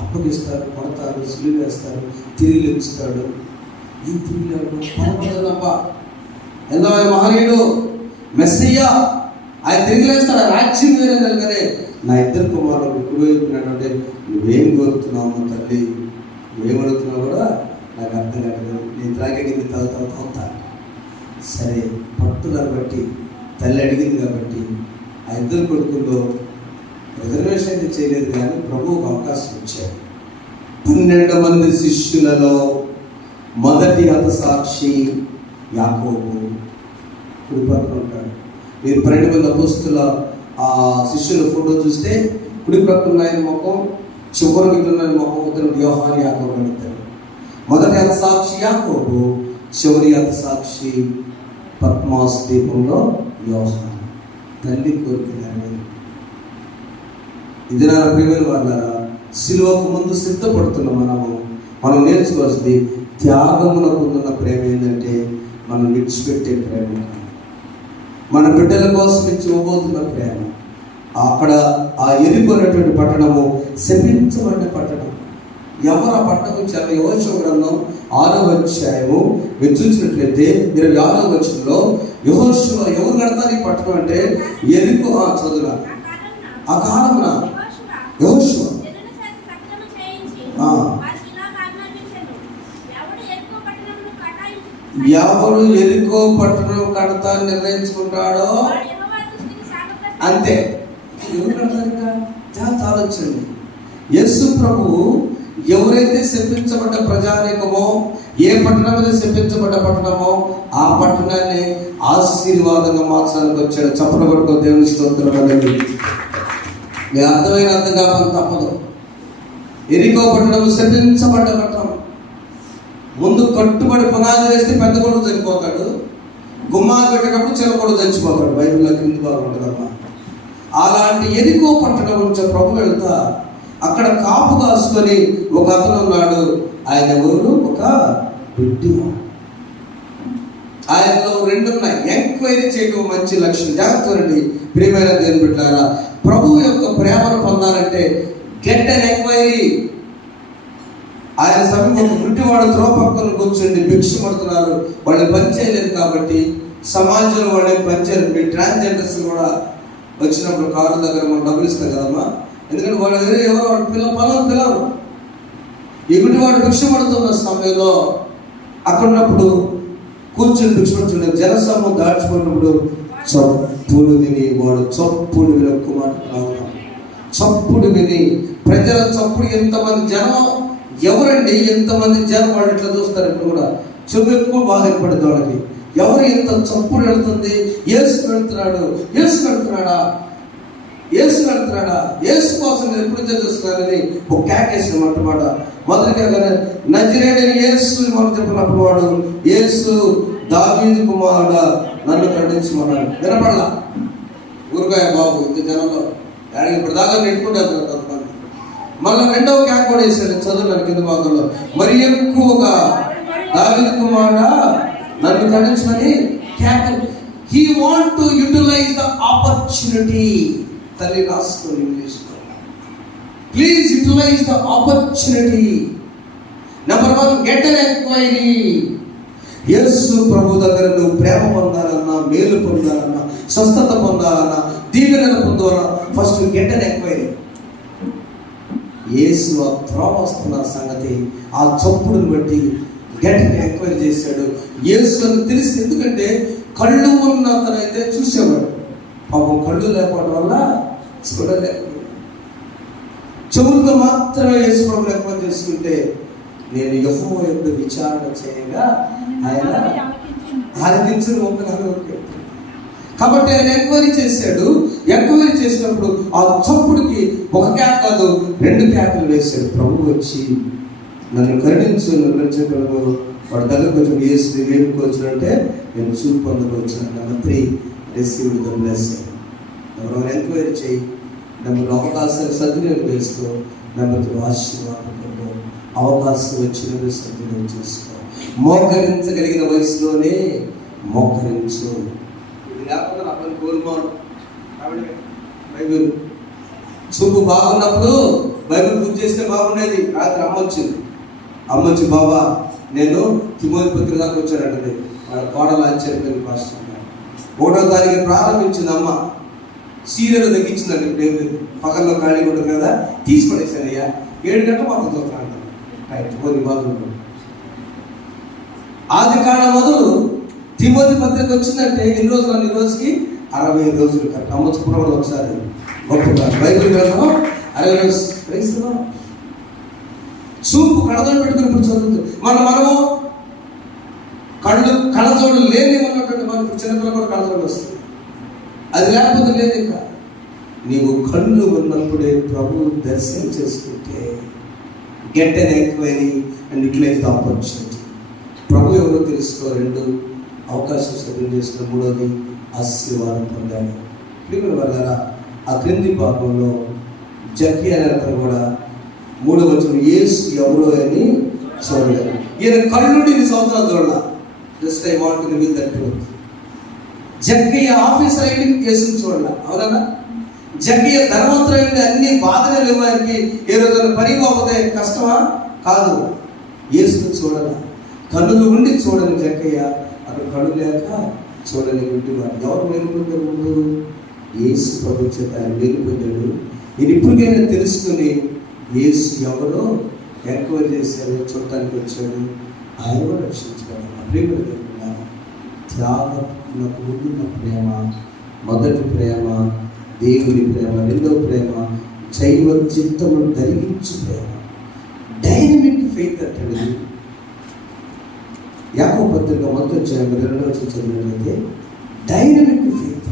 అప్పగిస్తారు, కొడతారు, సిలువ వేస్తారు, తిరిగి లెగుస్తాడు. ఏం తిరిగి లేవడం ఎంతో మహనీయుడు మెస్సయ్యా, ఆయన తిరిగి లేస్తాడు, రాజ్యం వేరే నెలగానే నా 2 కుమారులు కుడివైపున్నాడంటే నువ్వేం కోరుతున్నావు తల్లి, నువ్వేమడుగుతున్నావు కూడా నాకు అర్థం కాదు. నేను త్రాగే కింద తాగుతా. సరే పట్టుదల బట్టి తల్లి అడిగింది కాబట్టి ఆ 2 కొడుకుల్లో రిజర్వేషన్ అయితే చేయలేదు, కానీ ప్రభువుకు అవకాశం ఇచ్చాడు. 12 మంది శిష్యులలో మొదటి హతసాక్షి యాకోబు కుడిపక్కన ఉంటాడు. మీరు 12 మంది అపోస్తుల ఆ శిష్యుల ఫోటో చూస్తే కుడి ప్రక్కన ఆయన ముఖం, చివరి మిగిలిన ముఖం ఇద్దరు యోహాను యాకోబు అని ఇద్దరు. మొదటి హతసాక్షి యాకోబు, చివరి హతసాక్షి పద్మాస్ దీపంలో యోహాను. తల్లి కోరుకున్నారు. ఇది నా ప్రియమైన వాళ్ళారా, సిలువకు ముందు సిద్ధపడుతున్న మనం నేర్చుకోవాల్సింది త్యాగమునకు ఉన్న ప్రేమ ఏంటంటే మనం విడిచిపెట్టే ప్రేమ, మన బిడ్డల కోసం ఇవ్వబోతున్న ప్రేమ. అక్కడ ఆ ఎరిపోయినటువంటి పట్టణము శపించబడ్డ పట్టణం. ఎవరు ఆ పట్టణం ఇచ్చారు? యెహోషువ గ్రంథం 6వ అధ్యాయము మీరు చూసినట్లయితే 26వ వచనంలో యెహోషువ ఎవరు కడతారు ఈ పట్టణం అంటే ఎరికో. చదువురా, ఆ కాలమున యెహోషువ ఎవరు ఎరికో పట్టణం కడతా నిర్ణయించుకుంటాడో అంతే. ఎవరు కడతారు ఆలోచండి. యేసు ప్రభు ఎవరైతే శపించబడ్డ ప్రజానీకమో, ఏ పట్టణం మీద శపించబడ్డ పట్టణమో ఆ పట్టణాన్ని ఆశీర్వాదంగా మార్చడానికి వచ్చాడు. చప్పట్లు కొట్టుకో దేవుని స్తోత్రం. మీ అర్థమైన అర్థం కావాలి తప్పదు. ఎరికో పట్టణం శపించబడ్డ పట్టణం. ముందు కట్టుబడి పునాది వేస్తే పెద్ద కొడుకు చనిపోతాడు, గుమ్మాలు పెట్టేటప్పుడు చిన్న కొడుకు చచ్చిపోతాడు. బైబిల్లో కింది బాగా ఉంటుందమ్మా. అలాంటి ఎరికో పట్టణం నుంచి ప్రభు వెళ్తా అక్కడ కాపు కాసుకొని ఒక అతను ఉన్నాడు. ఆయన ఎవరు? ఒక గుడ్డివాడు. ఆయనలో 2 ఉన్నాయి. ఎంక్వైరీ చేయడం మంచి లక్ష్యం. జాగ్రత్త ప్రియమైన దేవుని బిడ్డలారా, ప్రభువు యొక్క ప్రేమను పొందాలంటే గెట్ అన్ ఎంక్వైరీ. ఆయన సమీపం గుడ్డివాడు త్రో పక్కన కూర్చొని భిక్ష పడుతున్నారు. వాళ్ళని పని చేయలేదు కాబట్టి సమాజంలో వాళ్ళని పనిచేయలేదు. మీ ట్రాన్స్జెండర్స్ కూడా వచ్చినప్పుడు కారు దగ్గర మనం డబ్బులు ఇస్తాం కదమ్మా. ఎందుకంటే వాళ్ళు ఎవరో వాడు పిల్లలు ఈ గుడ్డివాడు భిక్ష పడుతున్న సమయంలో అక్కడ ఉన్నప్పుడు కూర్చొని భిక్ష పడుతుండే జనసమూహం దాచుకున్నప్పుడు చప్పుడు విని వాడు చప్పుడు విని ఒక్క మాట రావడం, చప్పుడు విని ప్రజల చప్పుడు, ఎంతమంది జనం, ఎవరండి ఎంతమంది జనం? వాళ్ళు ఇట్లా చూస్తారు. ఇప్పుడు కూడా చెవు ఎక్కువ బాగా ఏర్పడుతుంది వాళ్ళకి. ఎవరు ఎంత చప్పుడు వెళ్తుంది? యేసు వెళ్తున్నాడు, యేసు వెళ్తున్నాడా, యేసు వెళ్తున్నాడా, యేసు కోసం నేను ఎప్పుడు చూస్తున్నానని ఒక కేకేసినమాట మాట. మొదటిగా నజరేయుడైన యేసు మనం చెప్పినప్పుడు వాడు, యేసు దావీదు కుమారుడా నన్ను ఖండించమన్నాడు. వినపడలా. ఊరుగాయ బాబు ఇంత జనంలో ఇప్పుడు దాకా నెట్టుకుంటారు కొంతమంది. మళ్ళీ రెండవ క్యాక్ కూడా వేసాడు, చదువు కింద భాగంలో. మరి ఎక్కువగా దావీదు కుమారుడా నన్ను ఖండించమని క్యాక్. He want to utilize the opportunity. తల్లి రాసుకోండి ఇంగ్లీష్లో. Please utilize the opportunity. Number 1, get an enquiry. యేసు ప్రభు దగ్గర నువ్వు ప్రేమ పొందాలన్నా, మేలు పొందాలన్నా, స్వస్థత పొందాలన్నా, దీవెనలు పొందాలన్నా, ఫస్ట్ గెట్ అన్ ఎంక్వైరీ. యేసు ఆ త్రోవ వస్తున్న సంగతి, ఆ చప్పుడుని బట్టి గెట్ అన్ ఎంక్వైరీ చేశాడు. యేసు అని తెలిసి, ఎందుకంటే కళ్ళు ఉన్న అతనైతే చూసేవాడు. పాపం కళ్ళు లేకపోవడం వల్ల చూడలేకపోయాడు. చెవులతో మాత్రమే యేసు ప్రభుని ఎంక్వైరీ చేసుకుంటే, నేను యెహోవా యొక్క విచారణ చేయగా ఆయన ఆలకించని ఒక్కనాడు. కాబట్టి ఆయన ఎంక్వైరీ చేశాడు. ఎంక్వైరీ చేసినప్పుడు ఆ చప్పుడుకి ఒక క్యాక్ కాదు 2 క్యాకులు వేశాడు. ప్రభు వచ్చి నన్ను కరుణించు, నన్ను రక్షకుడు. వాడి దగ్గరకు వచ్చి యేసు వేడుకు వచ్చినంటే నేను చూపు పొందవచ్చాను. Number 3, received the blessing. Number 1, enquiry చేయి. నెంబర్ 2, అవకాశాలు సద్వినియోగం చేసుకో. నెంబర్ 3, ఆశీర్వాదం. అవకాశం వచ్చినప్పుడు సద్వినియోగం చేసుకో. మోకరించగలిగిన వయసులోనే మోకరించు. ఇది లేకుండా అతను కోరుకోడు. బైబిల్ చూపు బాగున్నప్పుడు బైబిల్ పూజ చేస్తే బాగుండేది. రాత్రి అమ్మ వచ్చి బాబా నేను తిమోతి పత్రిక దాకా వచ్చానంటే వాళ్ళ కోడలు ఆశ్చర్యపోయింది. పాస్టర్ 1వ తారీఖు ప్రారంభించింది అమ్మ. సీరియల్ తగ్గించిందండి. టేబుల్ పక్కన ఖాళీ ఉంటుంది కదా, తీసి పడేసాను. అయ్యా 7 గంటల మాత్రం చూస్తాను. తిమోతి బాగుంటుంది. ఆది కాలం మొదలు తిమోతి పత్రిక వచ్చిందంటే ఎన్ని రోజులు? అన్ని రోజుకి 60 రోజులు. కరెక్ట్. అమ్మ చెప్పడం ఒకసారి గొప్పగా బైబిల్ గ్రంథం 60 రోజులు. చూపు కళ్ళజోడు పెట్టుకుని ఇప్పుడు చదువుతుంది. మనము కళ్ళజోడు లేని ఉన్నటువంటి మనకు చిన్నపిల్లలు కూడా కళ్ళజోడు వస్తుంది. అది లేకపోతే లేదు. ఇంకా నీవు కళ్ళు ఉన్నప్పుడే ప్రభు దర్శనం చేసుకుంటే get an enquiry and utilize the opportunity. ప్రభు ఎవరో తెలుసుకో. 2, అవకాశం సద్వినియోగం చేసుకున్న. 3వది, ఆశీర్వాదం పొందాడు. ప్రియమైన వారలారా, ఆ క్రింది భాగంలో జక్కీ అనే అతను కూడా 3వ వచనం, యేసు ఎవరో అని చూడలేదు. ఈయన కళ్ళుండి 2 సంవత్సరాలు చూడాల. Just I want to reveal that truth. Jakkayya officer అయ్యి యేసుని చూడాల. అవునా? జక్కయ్య ధనవంతుడు, అన్ని బాధలు లేవు ఆయనకి. ఏ రోజున పని పోతే కష్టమా? కాదు. యేసుని చూడాల. కన్నులు ఉండి చూడని జక్కయ్య, అక్కడ కళ్ళు లేక చూడని గుడ్డివాడు. ఎవరు మేలుకుంటే ముందు యేసు ప్రభు చేత ఆయన మేలుకుంటాడు. నేను ఇప్పటికైనా తెలుసుకుని యేసు ఎవరో ఎంక్వైరీ చేశాడు, చూడటానికి వచ్చాడు. ఆయన కూడా రక్షించుకోవాలి. ప్రేమ త్యాగంకు ముందున్న ప్రేమ, మొదటి ప్రేమ దేవుని ప్రేమ, 2వ ప్రేమ జైవ చిత్తము ధరించు ప్రేమ, డైనమిక్ ఫెయిత్ అంటాడు. యాకోబు పత్రిక 1వ అధ్యాయం 2వ వచనం చదివినట్లయితే డైనమిక్ ఫెయిత్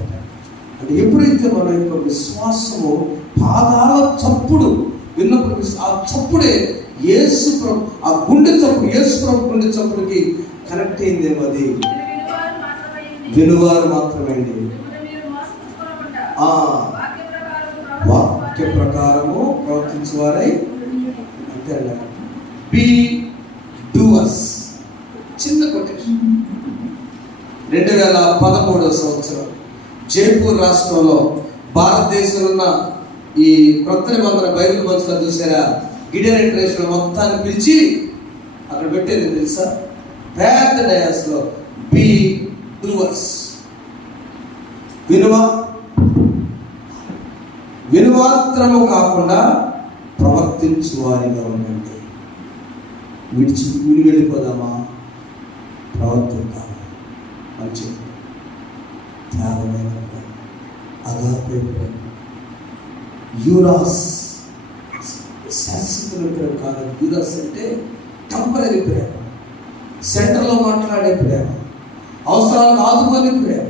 అంటే ఎప్పుడైతే మన యొక్క విశ్వాసము పాదాల చప్పుడు విన్నప్పుడు, ఆ చప్పుడే యేసు ప్రభు, ఆ గుండె చప్పుడు యేసు ప్రభు గుండె చప్పుడుకి కనెక్ట్ అయిందేమో. అది వినువారు మాత్రమే. వాక్య ప్రకారము ప్రవర్తించేవారై అంతే. Be doers. చిన్న కొటేషన్. 2013వ సంవత్సరం జైపూర్ రాష్ట్రంలో భారతదేశంలో ఉన్న ఈ క్రొత్త నిబంధన బైబిల్ మనుషులు చూసారా, గిడియన్ ట్రేషన్ మొత్తాన్ని పిలిచి అక్కడ పెట్టేది తెలుసా? పెద్ద డయాస్లో బి డూవర్స్. వినుమాత్రము కాకుండా ప్రవర్తించు వారిగా ఉండండి. విని వెళ్ళిపోదామా? ప్రవర్తిద్దామా? మంచి త్యాగమైన అగాపే యూరాస్ తీసుకునే ప్రేమ కాదు. యూదాస్ అంటే టెంపరీ ప్రేమ, సెంటర్లో మాట్లాడే ప్రేమ, అవసరాలకు ఆదుకునే ప్రేమ,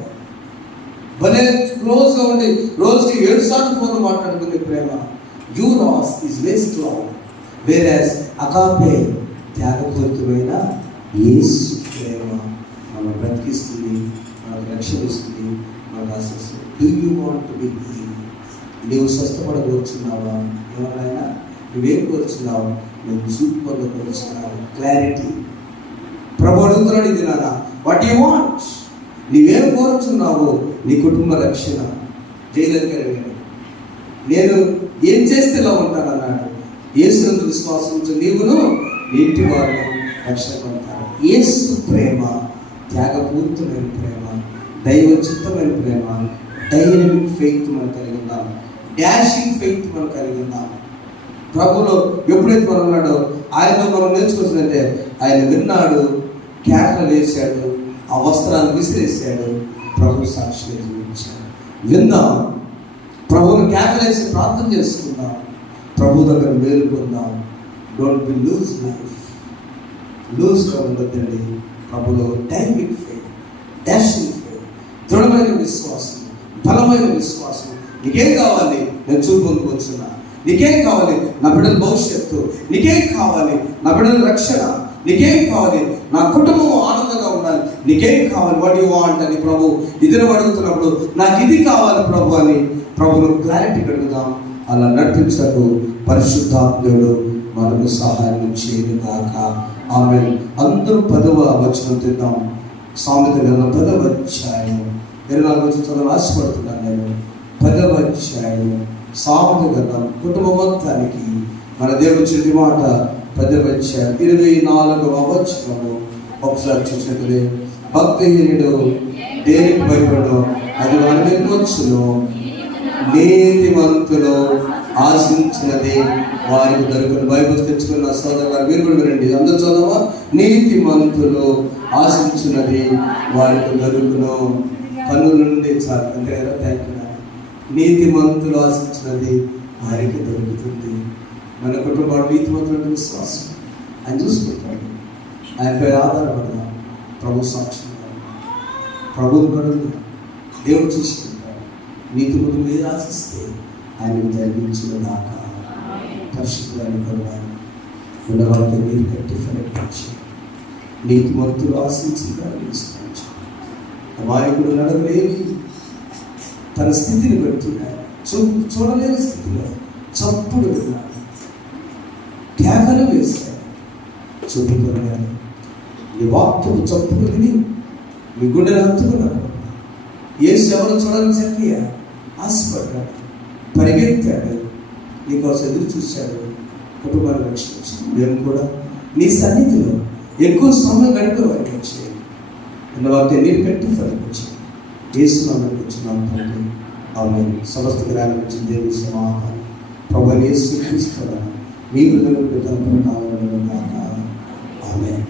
భలే క్లోజ్గా ఉండి రోజుకి 7 సార్లు ఫోన్లో మాట్లాడుకునే ప్రేమ. Judas is waste love, whereas agape త్యాగపూరితమైన యేసు ప్రేమ మనం బ్రతికిస్తుంది, మనకు రక్షణ ఇస్తుంది, మనకు ఆశిస్తుంది. Do you want to be healed? నీవు స్వస్థపడకూర్చున్నావా? ఎవరైనా నువ్వేం కోరుచున్నావు? నువ్వు చూపు పొందకూర్చున్నావు. క్లారిటీ. ప్రభు అడుగుతున్నాడు ఇది నాన్న, వాట్ యు వాంట్? నీవేం కోరుచున్నావు? నీ కుటుంబ రక్షణ. జైలకరమైన నేను ఏం చేస్తే ఇలా ఉంటానన్నాడు. యేసునందు విశ్వాసం ఉంచు, నీవును నీ ఇంటి వారు రక్షణ పొందుతారు. యేసు ప్రేమ త్యాగపూరితమైన ప్రేమ, దైవ చిత్తమైన ప్రేమ, డైనమిక్ ఫెయిత్ మనం కలిగి ఉన్నాం, డాషింగ్ ఫెయిత్ మనం కలిగి ఉన్నాం. ప్రభులో ఎప్పుడైతే మనం ఉన్నాడో ఆయనలో మనం నేర్చుకోవాల్సిందంటే ఆయన విన్నాడు, కేకలు వేశాడు, ఆ వస్త్రాన్ని విసిరేసాడు, ప్రభు సాక్షిగా జీవించాడు. విందాం, ప్రభువుని కేకలేసి ప్రార్థన చేసుకుందాం, ప్రభు దగ్గర మేలుకుందాం. డోంట్ బి లూజ్ లైఫ్, లూజ్గా ఉండొద్దండి. ప్రభులో డైనమిక్ ఫెయిత్, డాషింగ్ ఫెయిత్, దృఢమైన విశ్వాసం, బలమైన విశ్వాసం. నీకేం కావాలి? నేను చూపు పొందుకొచ్చున్నా. నీకేం కావాలి? నా బిడ్డల భవిష్యత్తు. నీకేం కావాలి? నా బిడ్డల రక్షణ. నీకేం కావాలి? నా కుటుంబం ఆనందంగా ఉండాలి. నీకేం కావాలి? వాట్ యు వాంట్ అని ప్రభు ఇద్దరు అడుగుతున్నప్పుడు నాకు ఇది కావాలి ప్రభు అని ప్రభును క్లారిటీ అడుగుదాం. అలా నడిపించకు పరిశుద్ధాత్ముడు మనకు సహాయం చేయనుగాక. ఆమేన్. అందరూ 10వ వచనం తిద్దాం. సామెత గ్రంథం 10వ అధ్యాయం 24 వచనం ఆశపడుతున్నాను నేను. 10వ అధ్యాయం సామెత గ్రంథం కుటుంబం మొత్తానికి మన దేవుడి చెట్టు మాట 10వ అధ్యాయం 24వ వచనము ఒకసారి చూసినట్లే, భక్తిహీనుడు దేనికి భయపడో అది వారి మీదకి వచ్చును, నీతిమంతులు ఆశించినది వారికి దొరుకును. బైబిల్ తెచ్చుకున్న సోదరు మీరు కూడా వినండి, అందరూ చదవా. నీతిమంతులు ఆశించినది వారికి దొరుకును. కన్నుల నుండి చాలు అంటే కదా. Thank you. నీతిమంతులు ఆశించినది వారికి దొరుకుతుంది. మన కుటుంబాలు నీతిమంతుల విశ్వాసం ఆయన చూసుకుంటాడు. ఆయనపై ఆధారపడదాం. ప్రభు సాక్షి, ప్రభువు కడుగు, దేవుడు చూసుకుంటాడు. నీతిమంతులు ఏది ఆశిస్తే ఆయన జరిగించిన దాకా పరిశుద్ధాన్ని కలగాలి. ఉండవాళ్ళకి నీరు కట్టి ఫలించి నీతిమంతులు ఆశించి విశ్వాసం. అమాయకుడు నడవలేని తన స్థితిని బట్టి చూడలేని స్థితిలో చప్పుడు విన్నాడు, త్యాగాలు వేశాడు. చూపుకోలేదు. ఈ వాక్యం చప్పుడు విని మీ గుండెలు హత్తుకున్నాడు. ఏ సేవలు చూడాలని చెప్పి ఆశపడ్డాడు, పరిగెత్తాడు, నీకోసం ఎదురు చూశాడు, కుటుంబాన్ని రక్షించాడు. మేము కూడా నీ సన్నిధిలో ఎక్కువ సమయం గడిపేవారికి వచ్చేది. వాక్యం నీరు కట్టి ఫలించాడు. యేసునామమున కూర్చున్నాం తండ్రి. ఆమేన్. సమస్త జ్ఞానం నుంచి దేవుని సమాధానం ప్రభువైన యేసుక్రీస్తు మీ హృదయంలో పెట్టాలని కావాలని కాక. ఆమేన్.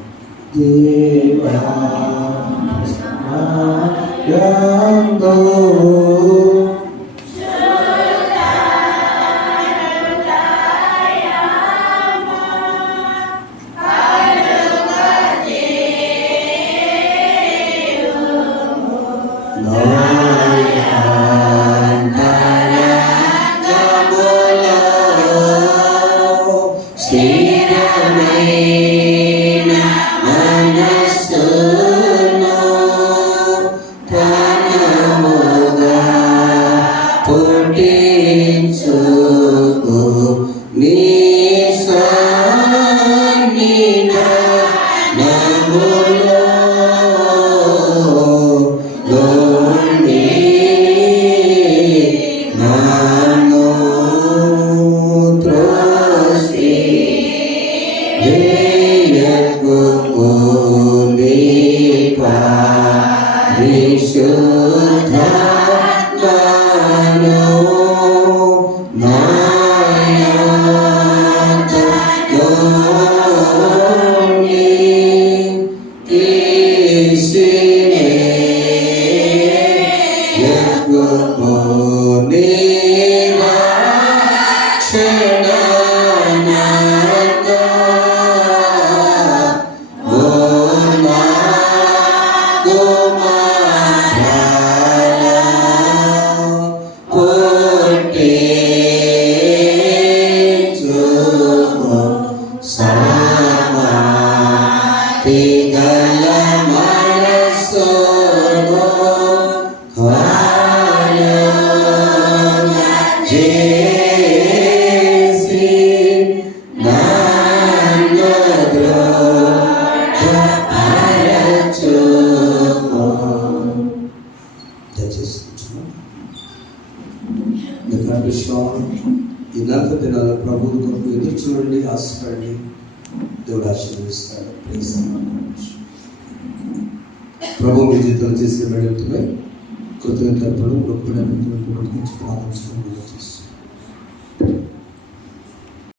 Shana ప్రశాంత్ ఈ 40 దినాల ప్రభువు కొరకు ఎదురు చూడండి, ఆశపడండి. దేవుడు ఆశీర్వదిస్తాడు. ప్రభు మీ జీవితంలో చేసిన వెళ్తున్నాయి కృతజ్ఞతలు ప్రార్థించుకోవాలి.